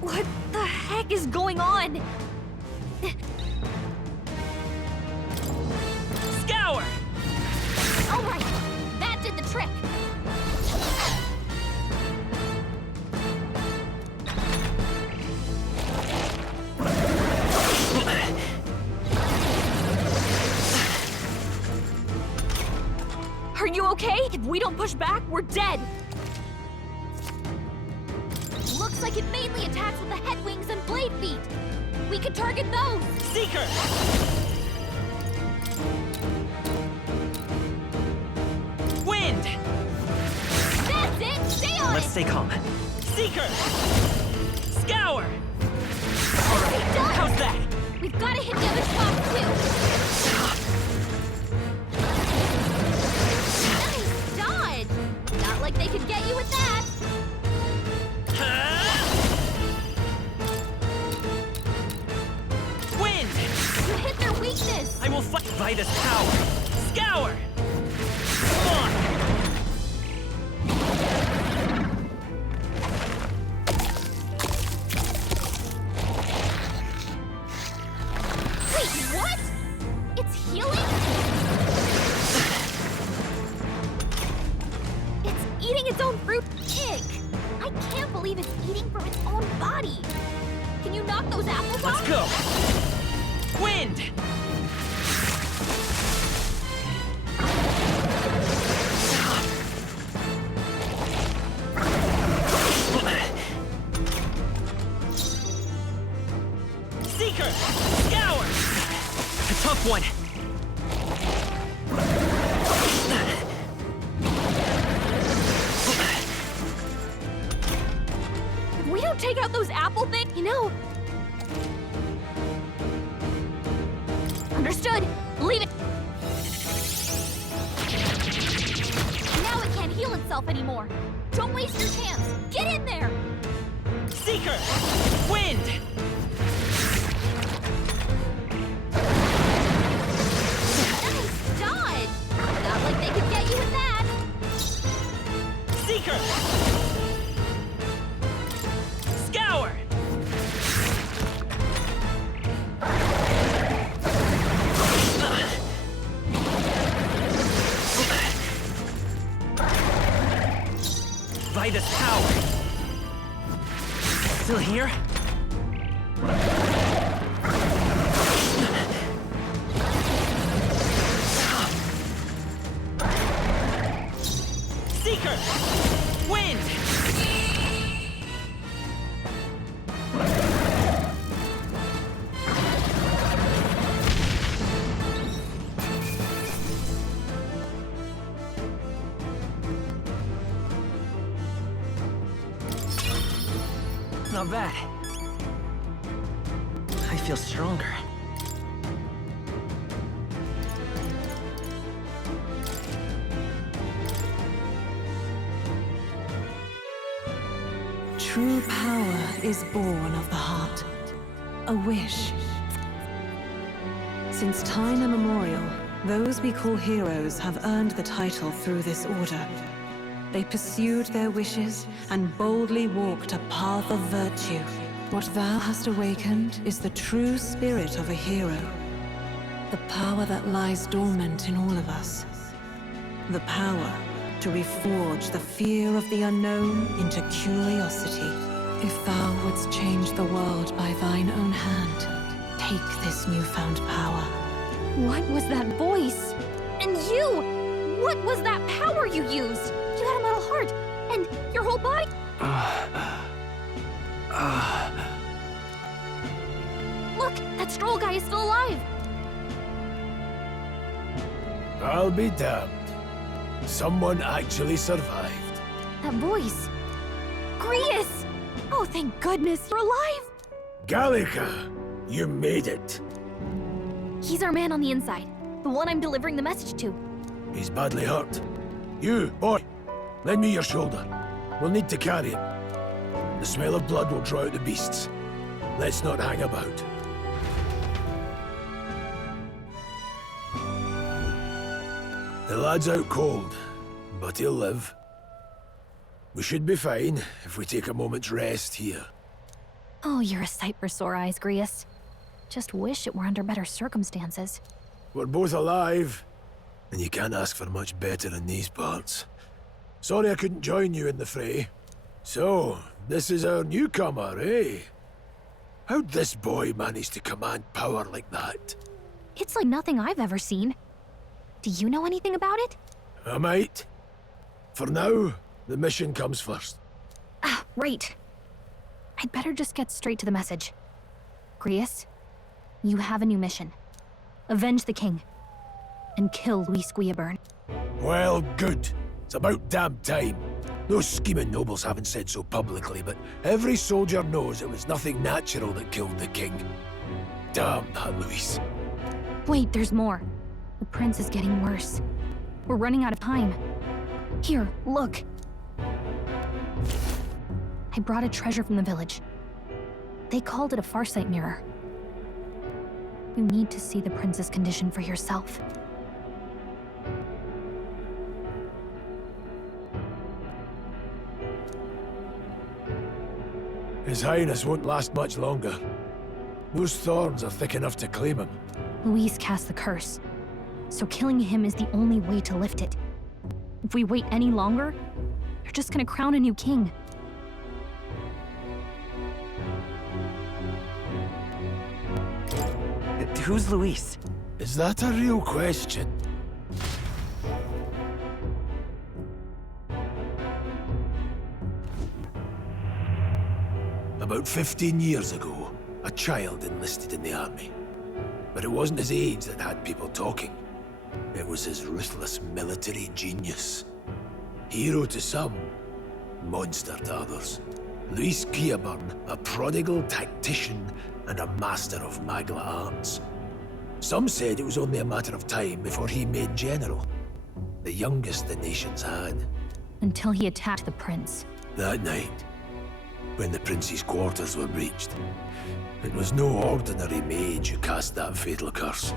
What the heck is going on? Scour! All right, that did the trick. Are you okay? If we don't push back, we're dead. Looks like it mainly attacks with the head wings and blade feet. We could target those. Seeker! Wind! That's it. Stay on Let's it. stay calm. Seeker! Scour! Done. How's that? We've got to hit the other spots too. Nice dodge. Not like they could get you with that. Wind! You hit their weakness. I will fight Vitus power. Scour! Come on! Ick! I can't believe it's eating from its own body! Can you knock those apples off? Let's go! Wind! Seeker! Scour! A tough one. If we don't take out those apple things, you know... Understood. Leave it. Now it can't heal itself anymore. Don't waste your chance. Get in there. Seeker! Wind! Nice dodge. Not like they could get you with that. Seeker! Scour! Vitus power! Still here? Seeker! Wind! Not bad. I feel stronger. True power is born of the heart. A wish. Since time immemorial, those we call heroes have earned the title through this order. They pursued their wishes and boldly walked a path of virtue. What thou hast awakened is the true spirit of a hero. The power that lies dormant in all of us. The power to reforge the fear of the unknown into curiosity. If thou wouldst change the world by thine own hand, take this newfound power. What was that voice? And you! What was that power you used? You had a metal heart, and your whole body... Look, that Stroll guy is still alive! I'll be damned. Someone actually survived. That voice... Grius! Oh, thank goodness, you're alive! Gallica, you made it. He's our man on the inside, the one I'm delivering the message to. He's badly hurt. You, boy, lend me your shoulder. We'll need to carry him. The smell of blood will draw out the beasts. Let's not hang about. The lad's out cold, but he'll live. We should be fine if we take a moment's rest here. Oh, you're a sight for sore eyes, Grius. Just wish it were under better circumstances. We're both alive, and you can't ask for much better in these parts. Sorry I couldn't join you in the fray. So, this is our newcomer, eh? How'd this boy manage to command power like that? It's like nothing I've ever seen. Do you know anything about it? I might. For now, the mission comes first. Ah, right. I'd better just get straight to the message. Grius, you have a new mission. Avenge the king. And kill Luis Guillaburn. Well, good. It's about damn time. Those scheming nobles haven't said so publicly, but every soldier knows it was nothing natural that killed the king. Damn that Luis. Wait, there's more. The prince is getting worse. We're running out of time. Here, look. I brought a treasure from the village. They called it a farsight mirror. You need to see the prince's condition for yourself. His Highness won't last much longer. Those thorns are thick enough to claim him. Luis cast the curse, so killing him is the only way to lift it. If we wait any longer, They're just gonna crown a new king. Who's Luis? Is that a real question? About 15 years ago, a child enlisted in the army. But it wasn't his age that had people talking. It was his ruthless military genius. Hero to some, monster to others. Luis Guillaburn, a prodigal tactician and a master of Magla arts. Some said it was only a matter of time before he made general. The youngest the nations had. Until he attacked the prince. That night, when the prince's quarters were breached, it was no ordinary mage who cast that fatal curse.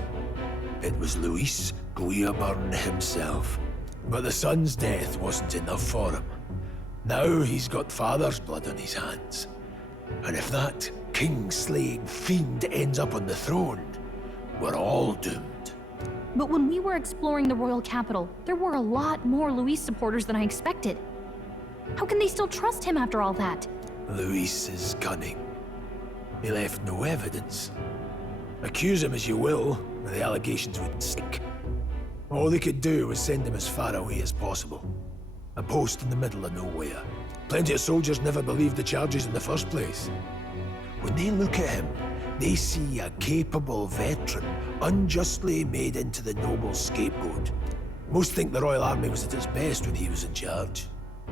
It was Luis Guillaburn himself. But the son's death wasn't enough for him. Now he's got father's blood on his hands. And if that king-slaying fiend ends up on the throne, we're all doomed. But when we were exploring the royal capital, there were a lot more Luis supporters than I expected. How can they still trust him after all that? Luis is cunning. He left no evidence. Accuse him as you will, the allegations wouldn't stick. All they could do was send him as far away as possible. A post in the middle of nowhere. Plenty of soldiers never believed the charges in the first place. When they look at him, they see a capable veteran unjustly made into the noble scapegoat. Most think the Royal Army was at its best when he was in charge.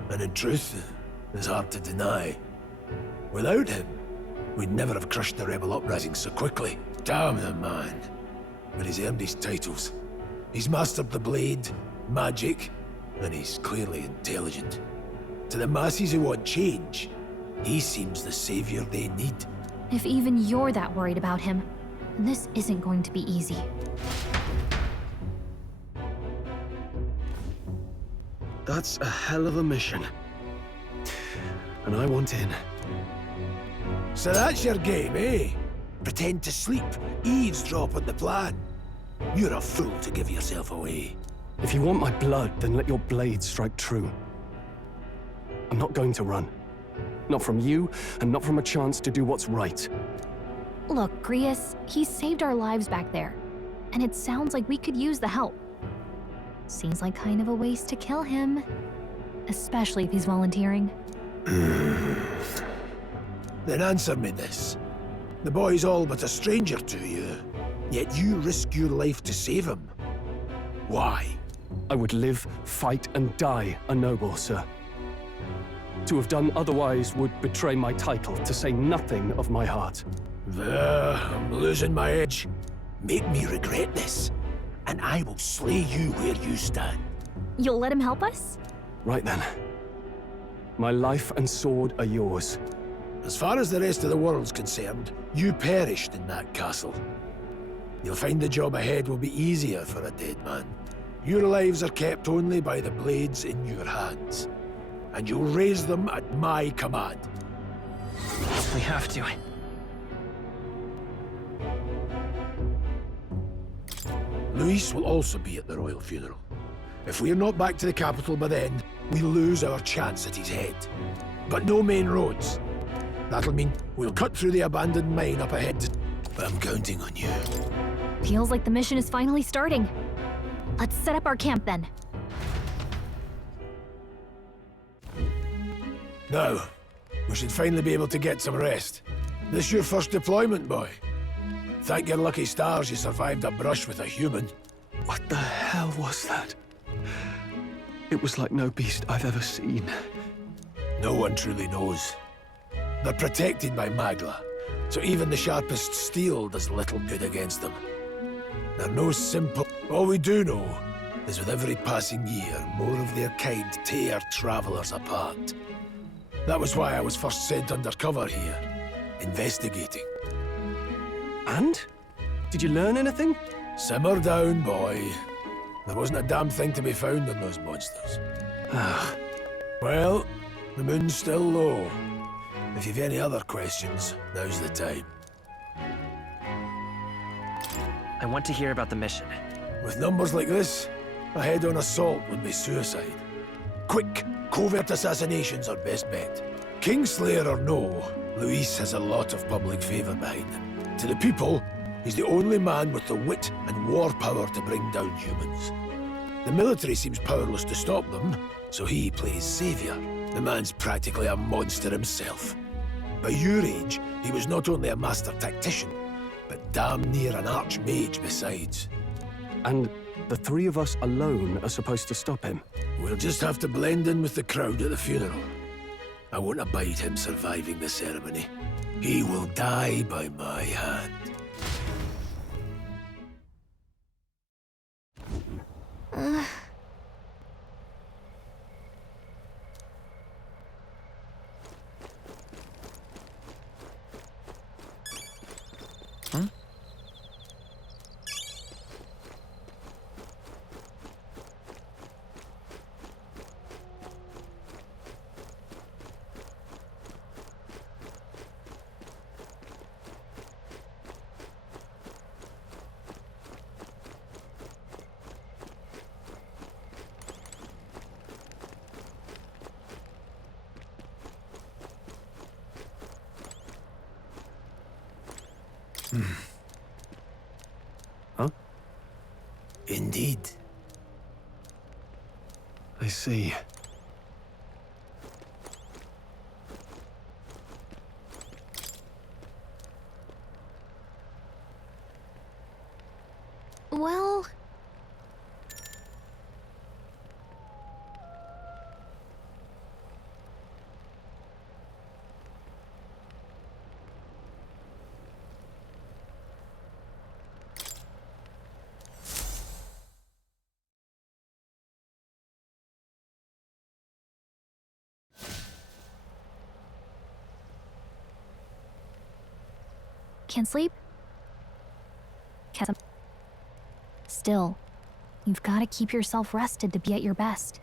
And in truth, it's hard to deny. Without him, we'd never have crushed the rebel uprising so quickly. Damn the man. But he's earned his titles. He's mastered the blade, magic, and he's clearly intelligent. To the masses who want change, he seems the savior they need. If even you're that worried about him, then this isn't going to be easy. That's a hell of a mission. And I want in. So that's your game, eh? Pretend to sleep, eavesdrop on the plan. You're a fool to give yourself away. If you want my blood, then let your blade strike true. I'm not going to run. Not from you, and not from a chance to do what's right. Look, Grius, he saved our lives back there. And it sounds like we could use the help. Seems like kind of a waste to kill him. Especially if he's volunteering. Then answer me this. The boy's all but a stranger to you, yet you risk your life to save him. Why? I would live, fight, and die a noble, sir. To have done otherwise would betray my title, to say nothing of my heart. There, I'm losing my edge. Make me regret this, and I will slay you where you stand. You'll let him help us? Right then. My life and sword are yours. As far as the rest of the world's concerned, you perished in that castle. You'll find the job ahead will be easier for a dead man. Your lives are kept only by the blades in your hands. And you'll raise them at my command. We have to. Luis will also be at the royal funeral. If we're not back to the capital by then, we lose our chance at his head. But no main roads. That'll mean we'll cut through the abandoned mine up ahead. I'm counting on you. Feels like the mission is finally starting. Let's set up our camp then. Now, we should finally be able to get some rest. This your first deployment, boy. Thank your lucky stars you survived a brush with a human. What the hell was that? It was like no beast I've ever seen. No one truly knows. They're protected by Magla, so even the sharpest steel does little good against them. They're no simple... All we do know is with every passing year, more of their kind tear travelers apart. That was why I was first sent undercover here, investigating. And? Did you learn anything? Simmer down, boy. There wasn't a damn thing to be found on those monsters. Well, the moon's still low. If you've any other questions, now's the time. I want to hear about the mission. With numbers like this, a head-on assault would be suicide. Quick, covert assassinations are best bet. Kingslayer or no, Luis has a lot of public favor behind him. To the people, he's the only man with the wit and war power to bring down humans. The military seems powerless to stop them, so he plays savior. The man's practically a monster himself. By your age, he was not only a master tactician, but damn near an archmage besides. And the three of us alone are supposed to stop him? We'll just have to blend in with the crowd at the funeral. I won't abide him surviving the ceremony. He will die by my hand. Huh? Indeed. I see. Well... Can't sleep? Still, you've got to keep yourself rested to be at your best.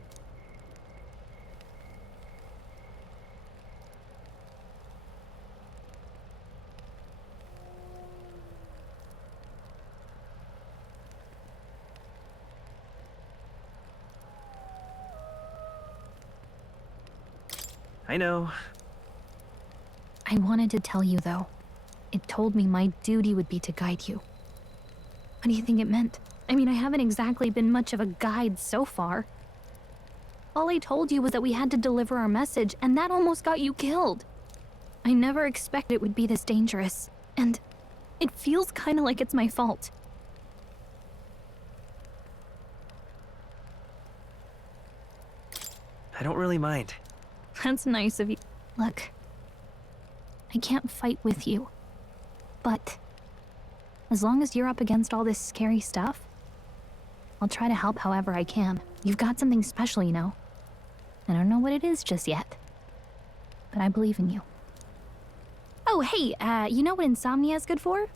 I know. I wanted to tell you, though. It told me my duty would be to guide you. What do you think it meant? I mean, I haven't exactly been much of a guide so far. All I told you was that we had to deliver our message, and that almost got you killed. I never expected it would be this dangerous, and it feels kind of like it's my fault. I don't really mind. That's nice of you. Look, I can't fight with you. But as long as you're up against all this scary stuff, I'll try to help however I can. You've got something special, you know. I don't know what it is just yet, but I believe in you. Oh, hey, you know what insomnia is good for?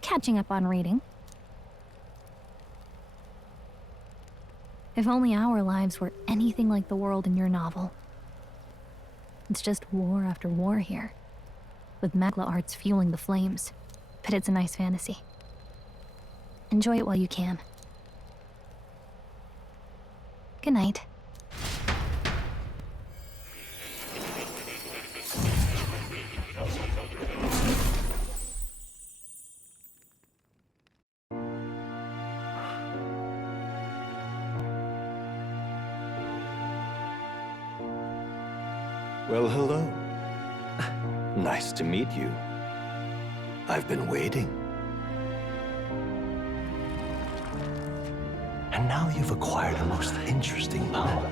Catching up on reading. If only our lives were anything like the world in your novel. It's just war after war here, with Magla arts fueling the flames. But it's a nice fantasy. Enjoy it while you can. Good night. Well, hello. Nice to meet you. I've been waiting. And now you've acquired a most interesting power.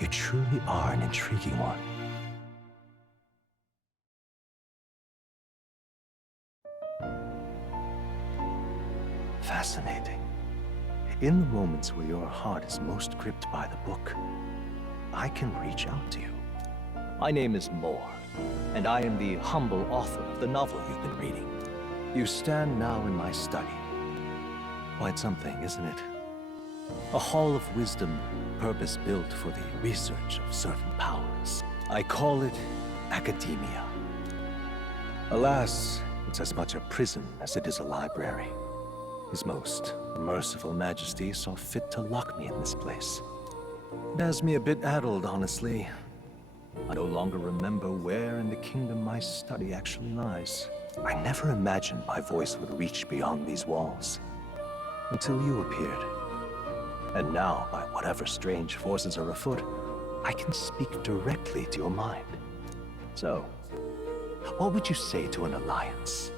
You truly are an intriguing one. Fascinating. In the moments where your heart is most gripped by the book, I can reach out to you. My name is Moore, and I am the humble author of the novel you've been reading. You stand now in my study. Quite something, isn't it? A hall of wisdom, purpose-built for the research of certain powers. I call it academia. Alas, it's as much a prison as it is a library. His most merciful majesty saw fit to lock me in this place. It has me a bit addled, honestly. I no longer remember where in the kingdom my study actually lies. I never imagined my voice would reach beyond these walls. Until you appeared. And now, by whatever strange forces are afoot, I can speak directly to your mind. So, what would you say to an alliance?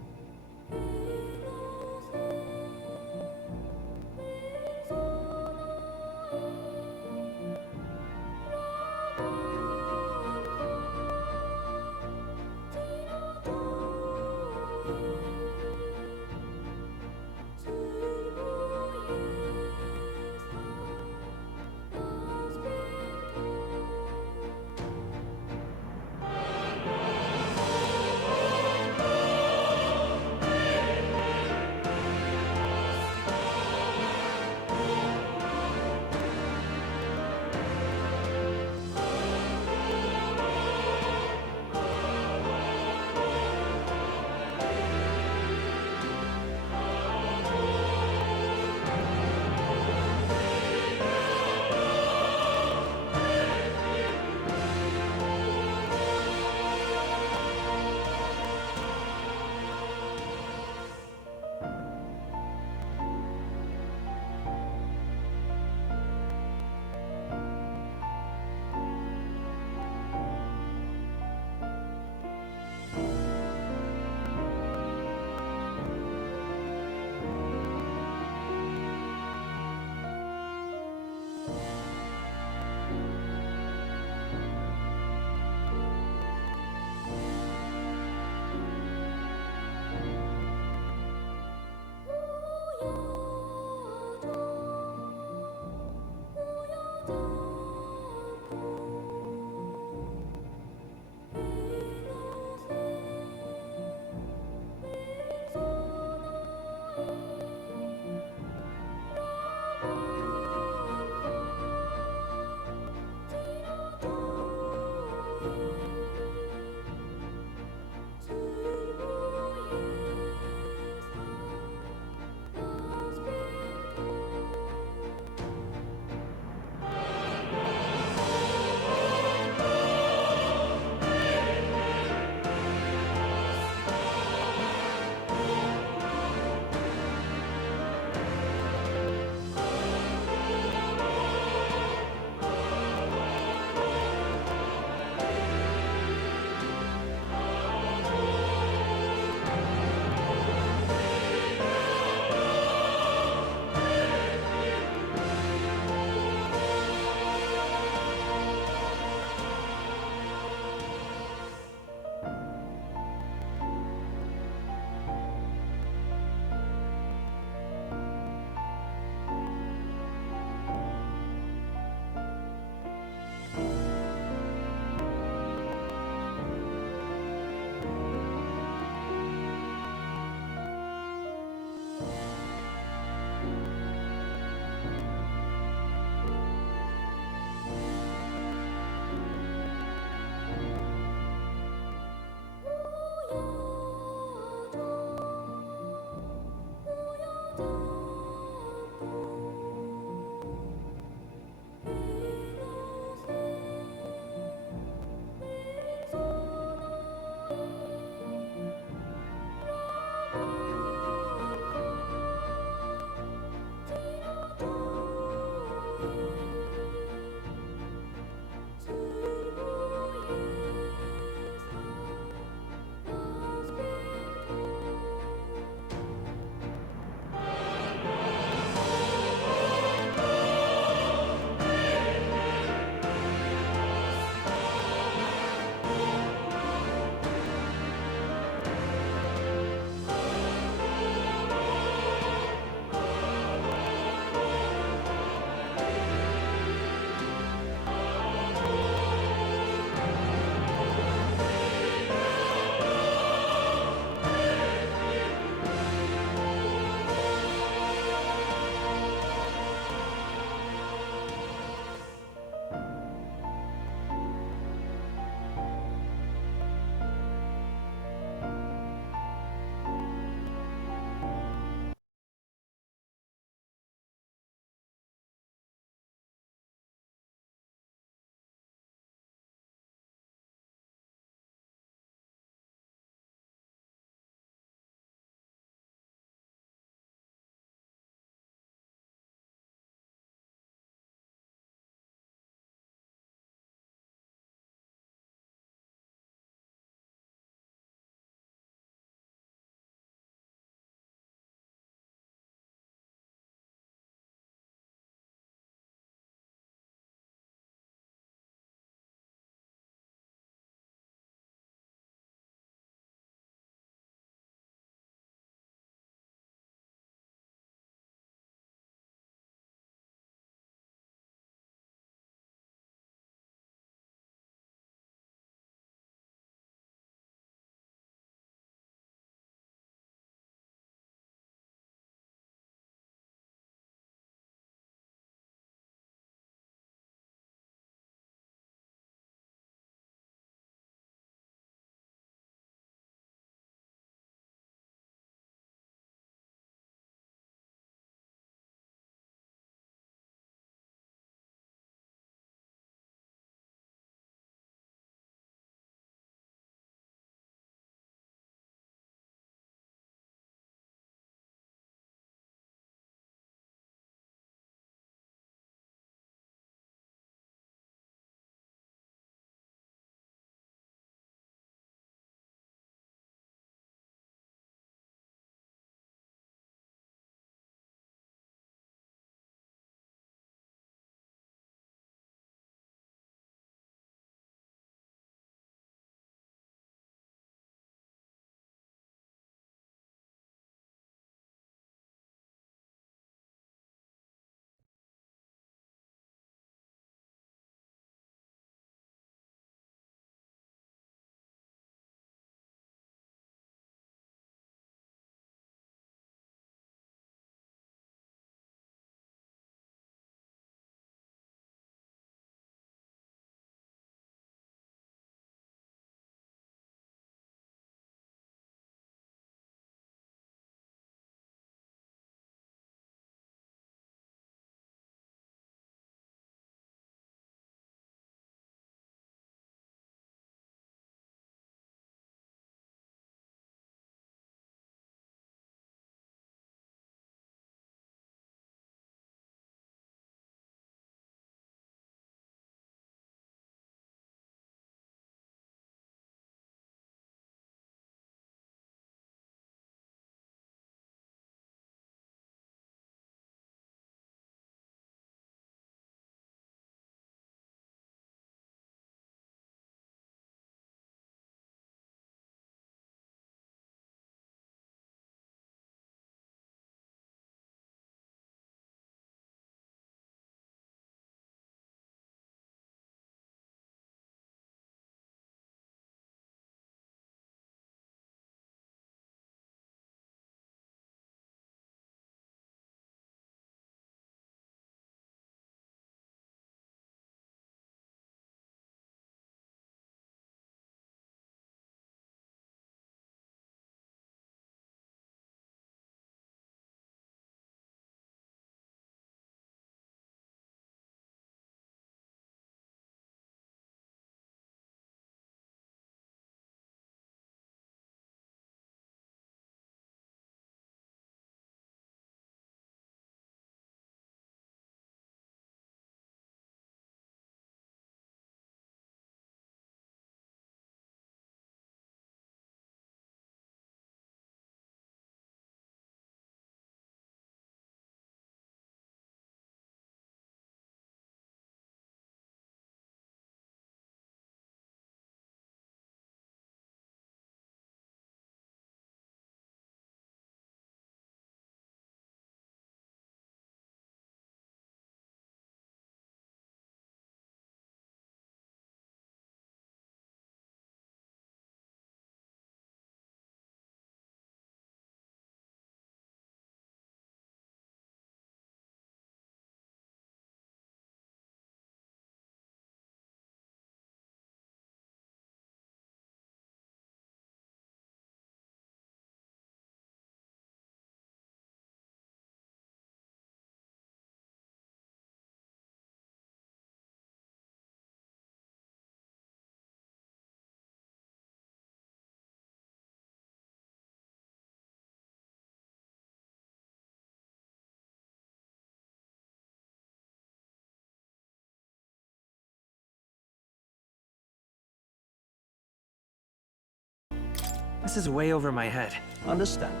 This is way over my head. Understandable.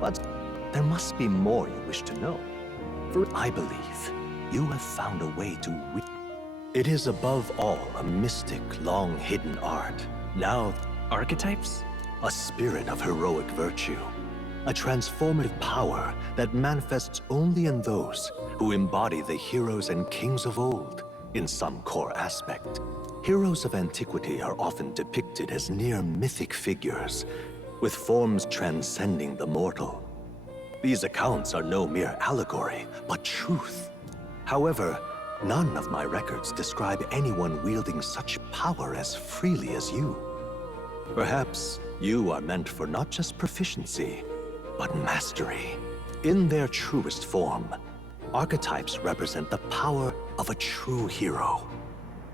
But there must be more you wish to know. For I believe you have found a way to It is above all a mystic, long-hidden art. Now, archetypes? A spirit of heroic virtue. A transformative power that manifests only in those who embody the heroes and kings of old in some core aspect. Heroes of antiquity are often depicted as near mythic figures, with forms transcending the mortal. These accounts are no mere allegory, but truth. However, none of my records describe anyone wielding such power as freely as you. Perhaps you are meant for not just proficiency, but mastery. In their truest form, archetypes represent the power of a true hero.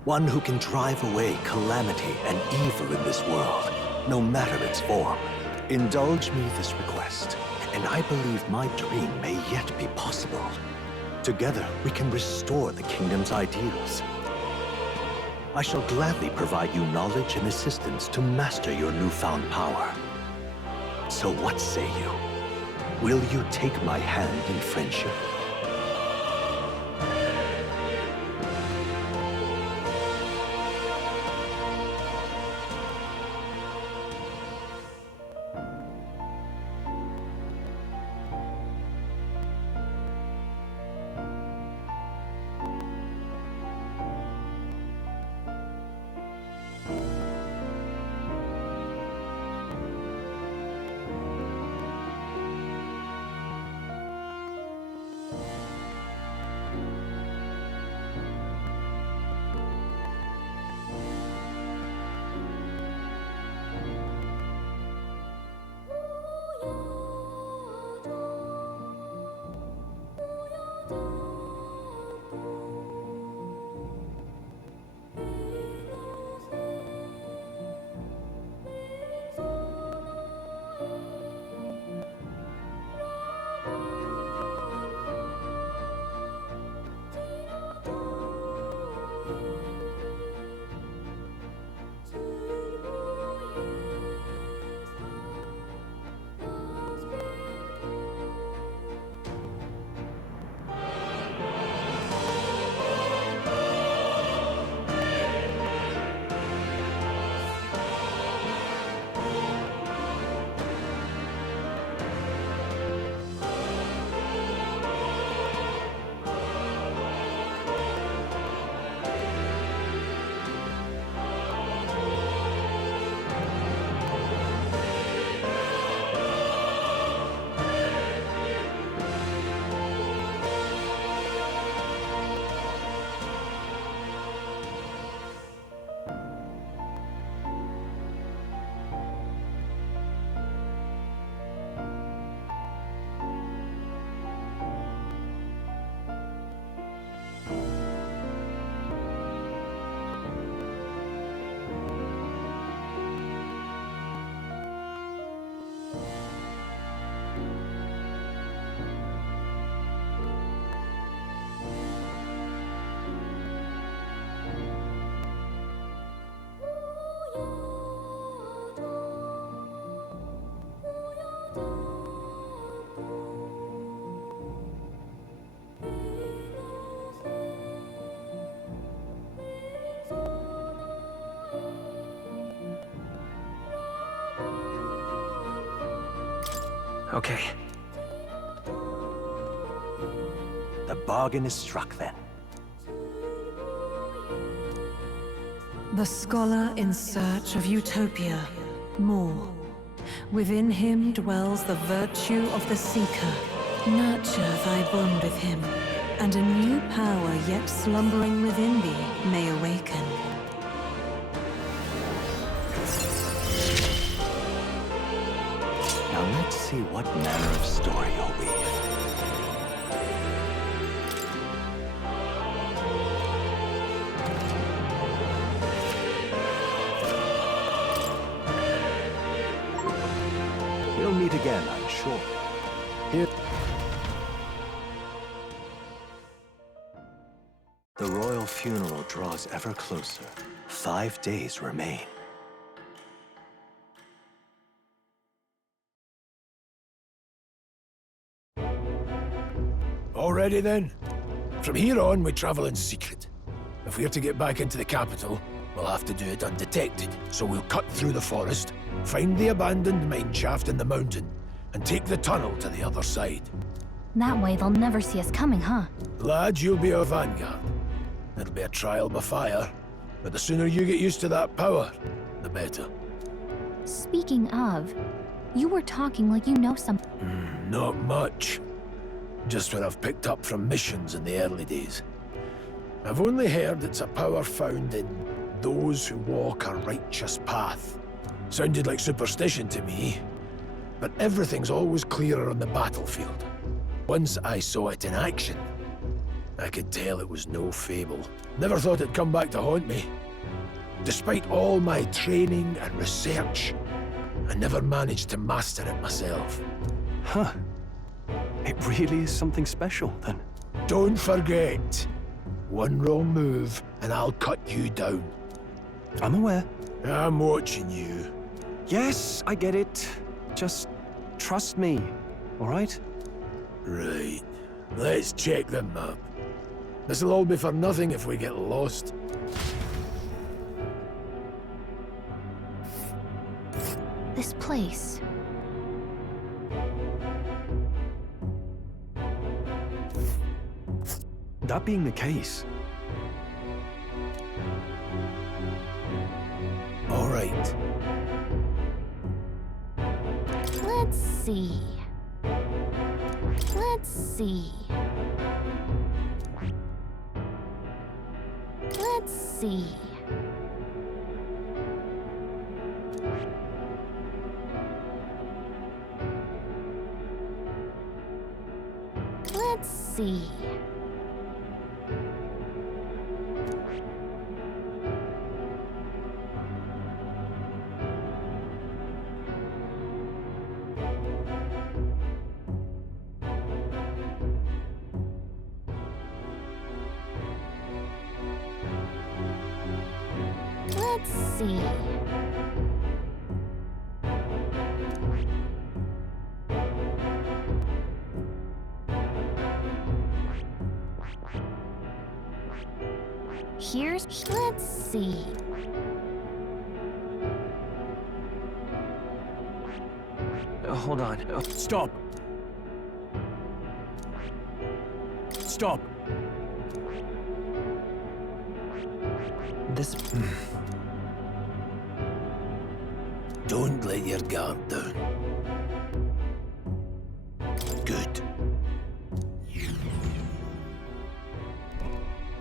One who can drive away calamity and evil in this world, no matter its form. Indulge me this request, and I believe my dream may yet be possible. Together, we can restore the kingdom's ideals. I shall gladly provide you knowledge and assistance to master your newfound power. So what say you? Will you take my hand in friendship? Okay. The bargain is struck then. The scholar in search of utopia. More. Within him dwells the virtue of the seeker. Nurture thy bond with him, and a new power yet slumbering within thee may awaken. Now let's see what manner of story you'll weave. We'll meet again, I'm sure. Here. The royal funeral draws ever closer. 5 days remain. All ready then? From here on, we travel in secret. If we're to get back into the capital, we'll have to do it undetected. So we'll cut through the forest, find the abandoned mine shaft in the mountain, and take the tunnel to the other side. That way they'll never see us coming, huh? Lad, you'll be our vanguard. It'll be a trial by fire, but the sooner you get used to that power, the better. Speaking of, you were talking like you know something. Not much. Just what I've picked up from missions in the early days. I've only heard it's a power found in those who walk a righteous path. Sounded like superstition to me, but everything's always clearer on the battlefield. Once I saw it in action, I could tell it was no fable. Never thought it'd come back to haunt me. Despite all my training and research, I never managed to master it myself. Huh. It really is something special, then. Don't forget, one wrong move and I'll cut you down. I'm aware. I'm watching you. Yes, I get it. Just trust me, all right? Right. Let's check the map. This'll all be for nothing if we get lost. This place. That being the case... All right. Let's see. Let's see. Let's see. Let's see. Let's see. Let's see. Hold on. Stop. Stop. This... Don't let your guard down. Good.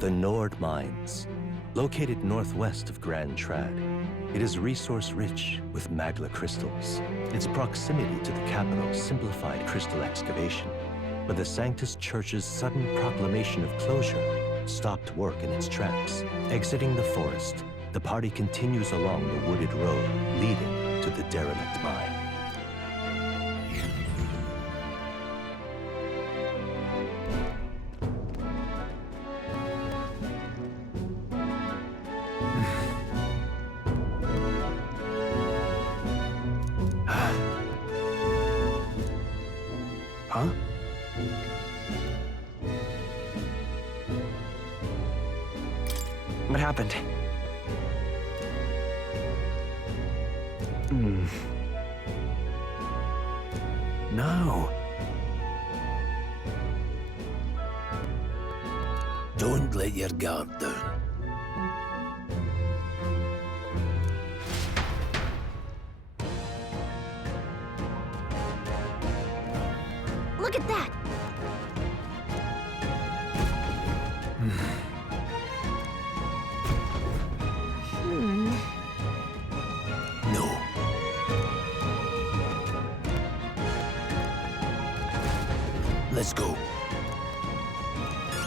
The Nord Mines, located northwest of Grand Trad. It is resource-rich with magla crystals. Its proximity to the capital simplified crystal excavation, but the Sanctus Church's sudden proclamation of closure stopped work in its tracks. Exiting the forest, the party continues along the wooded road leading to the derelict mine. Huh? What happened? No. Don't let your guard down. Look at that! No. Let's go.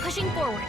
Pushing forward.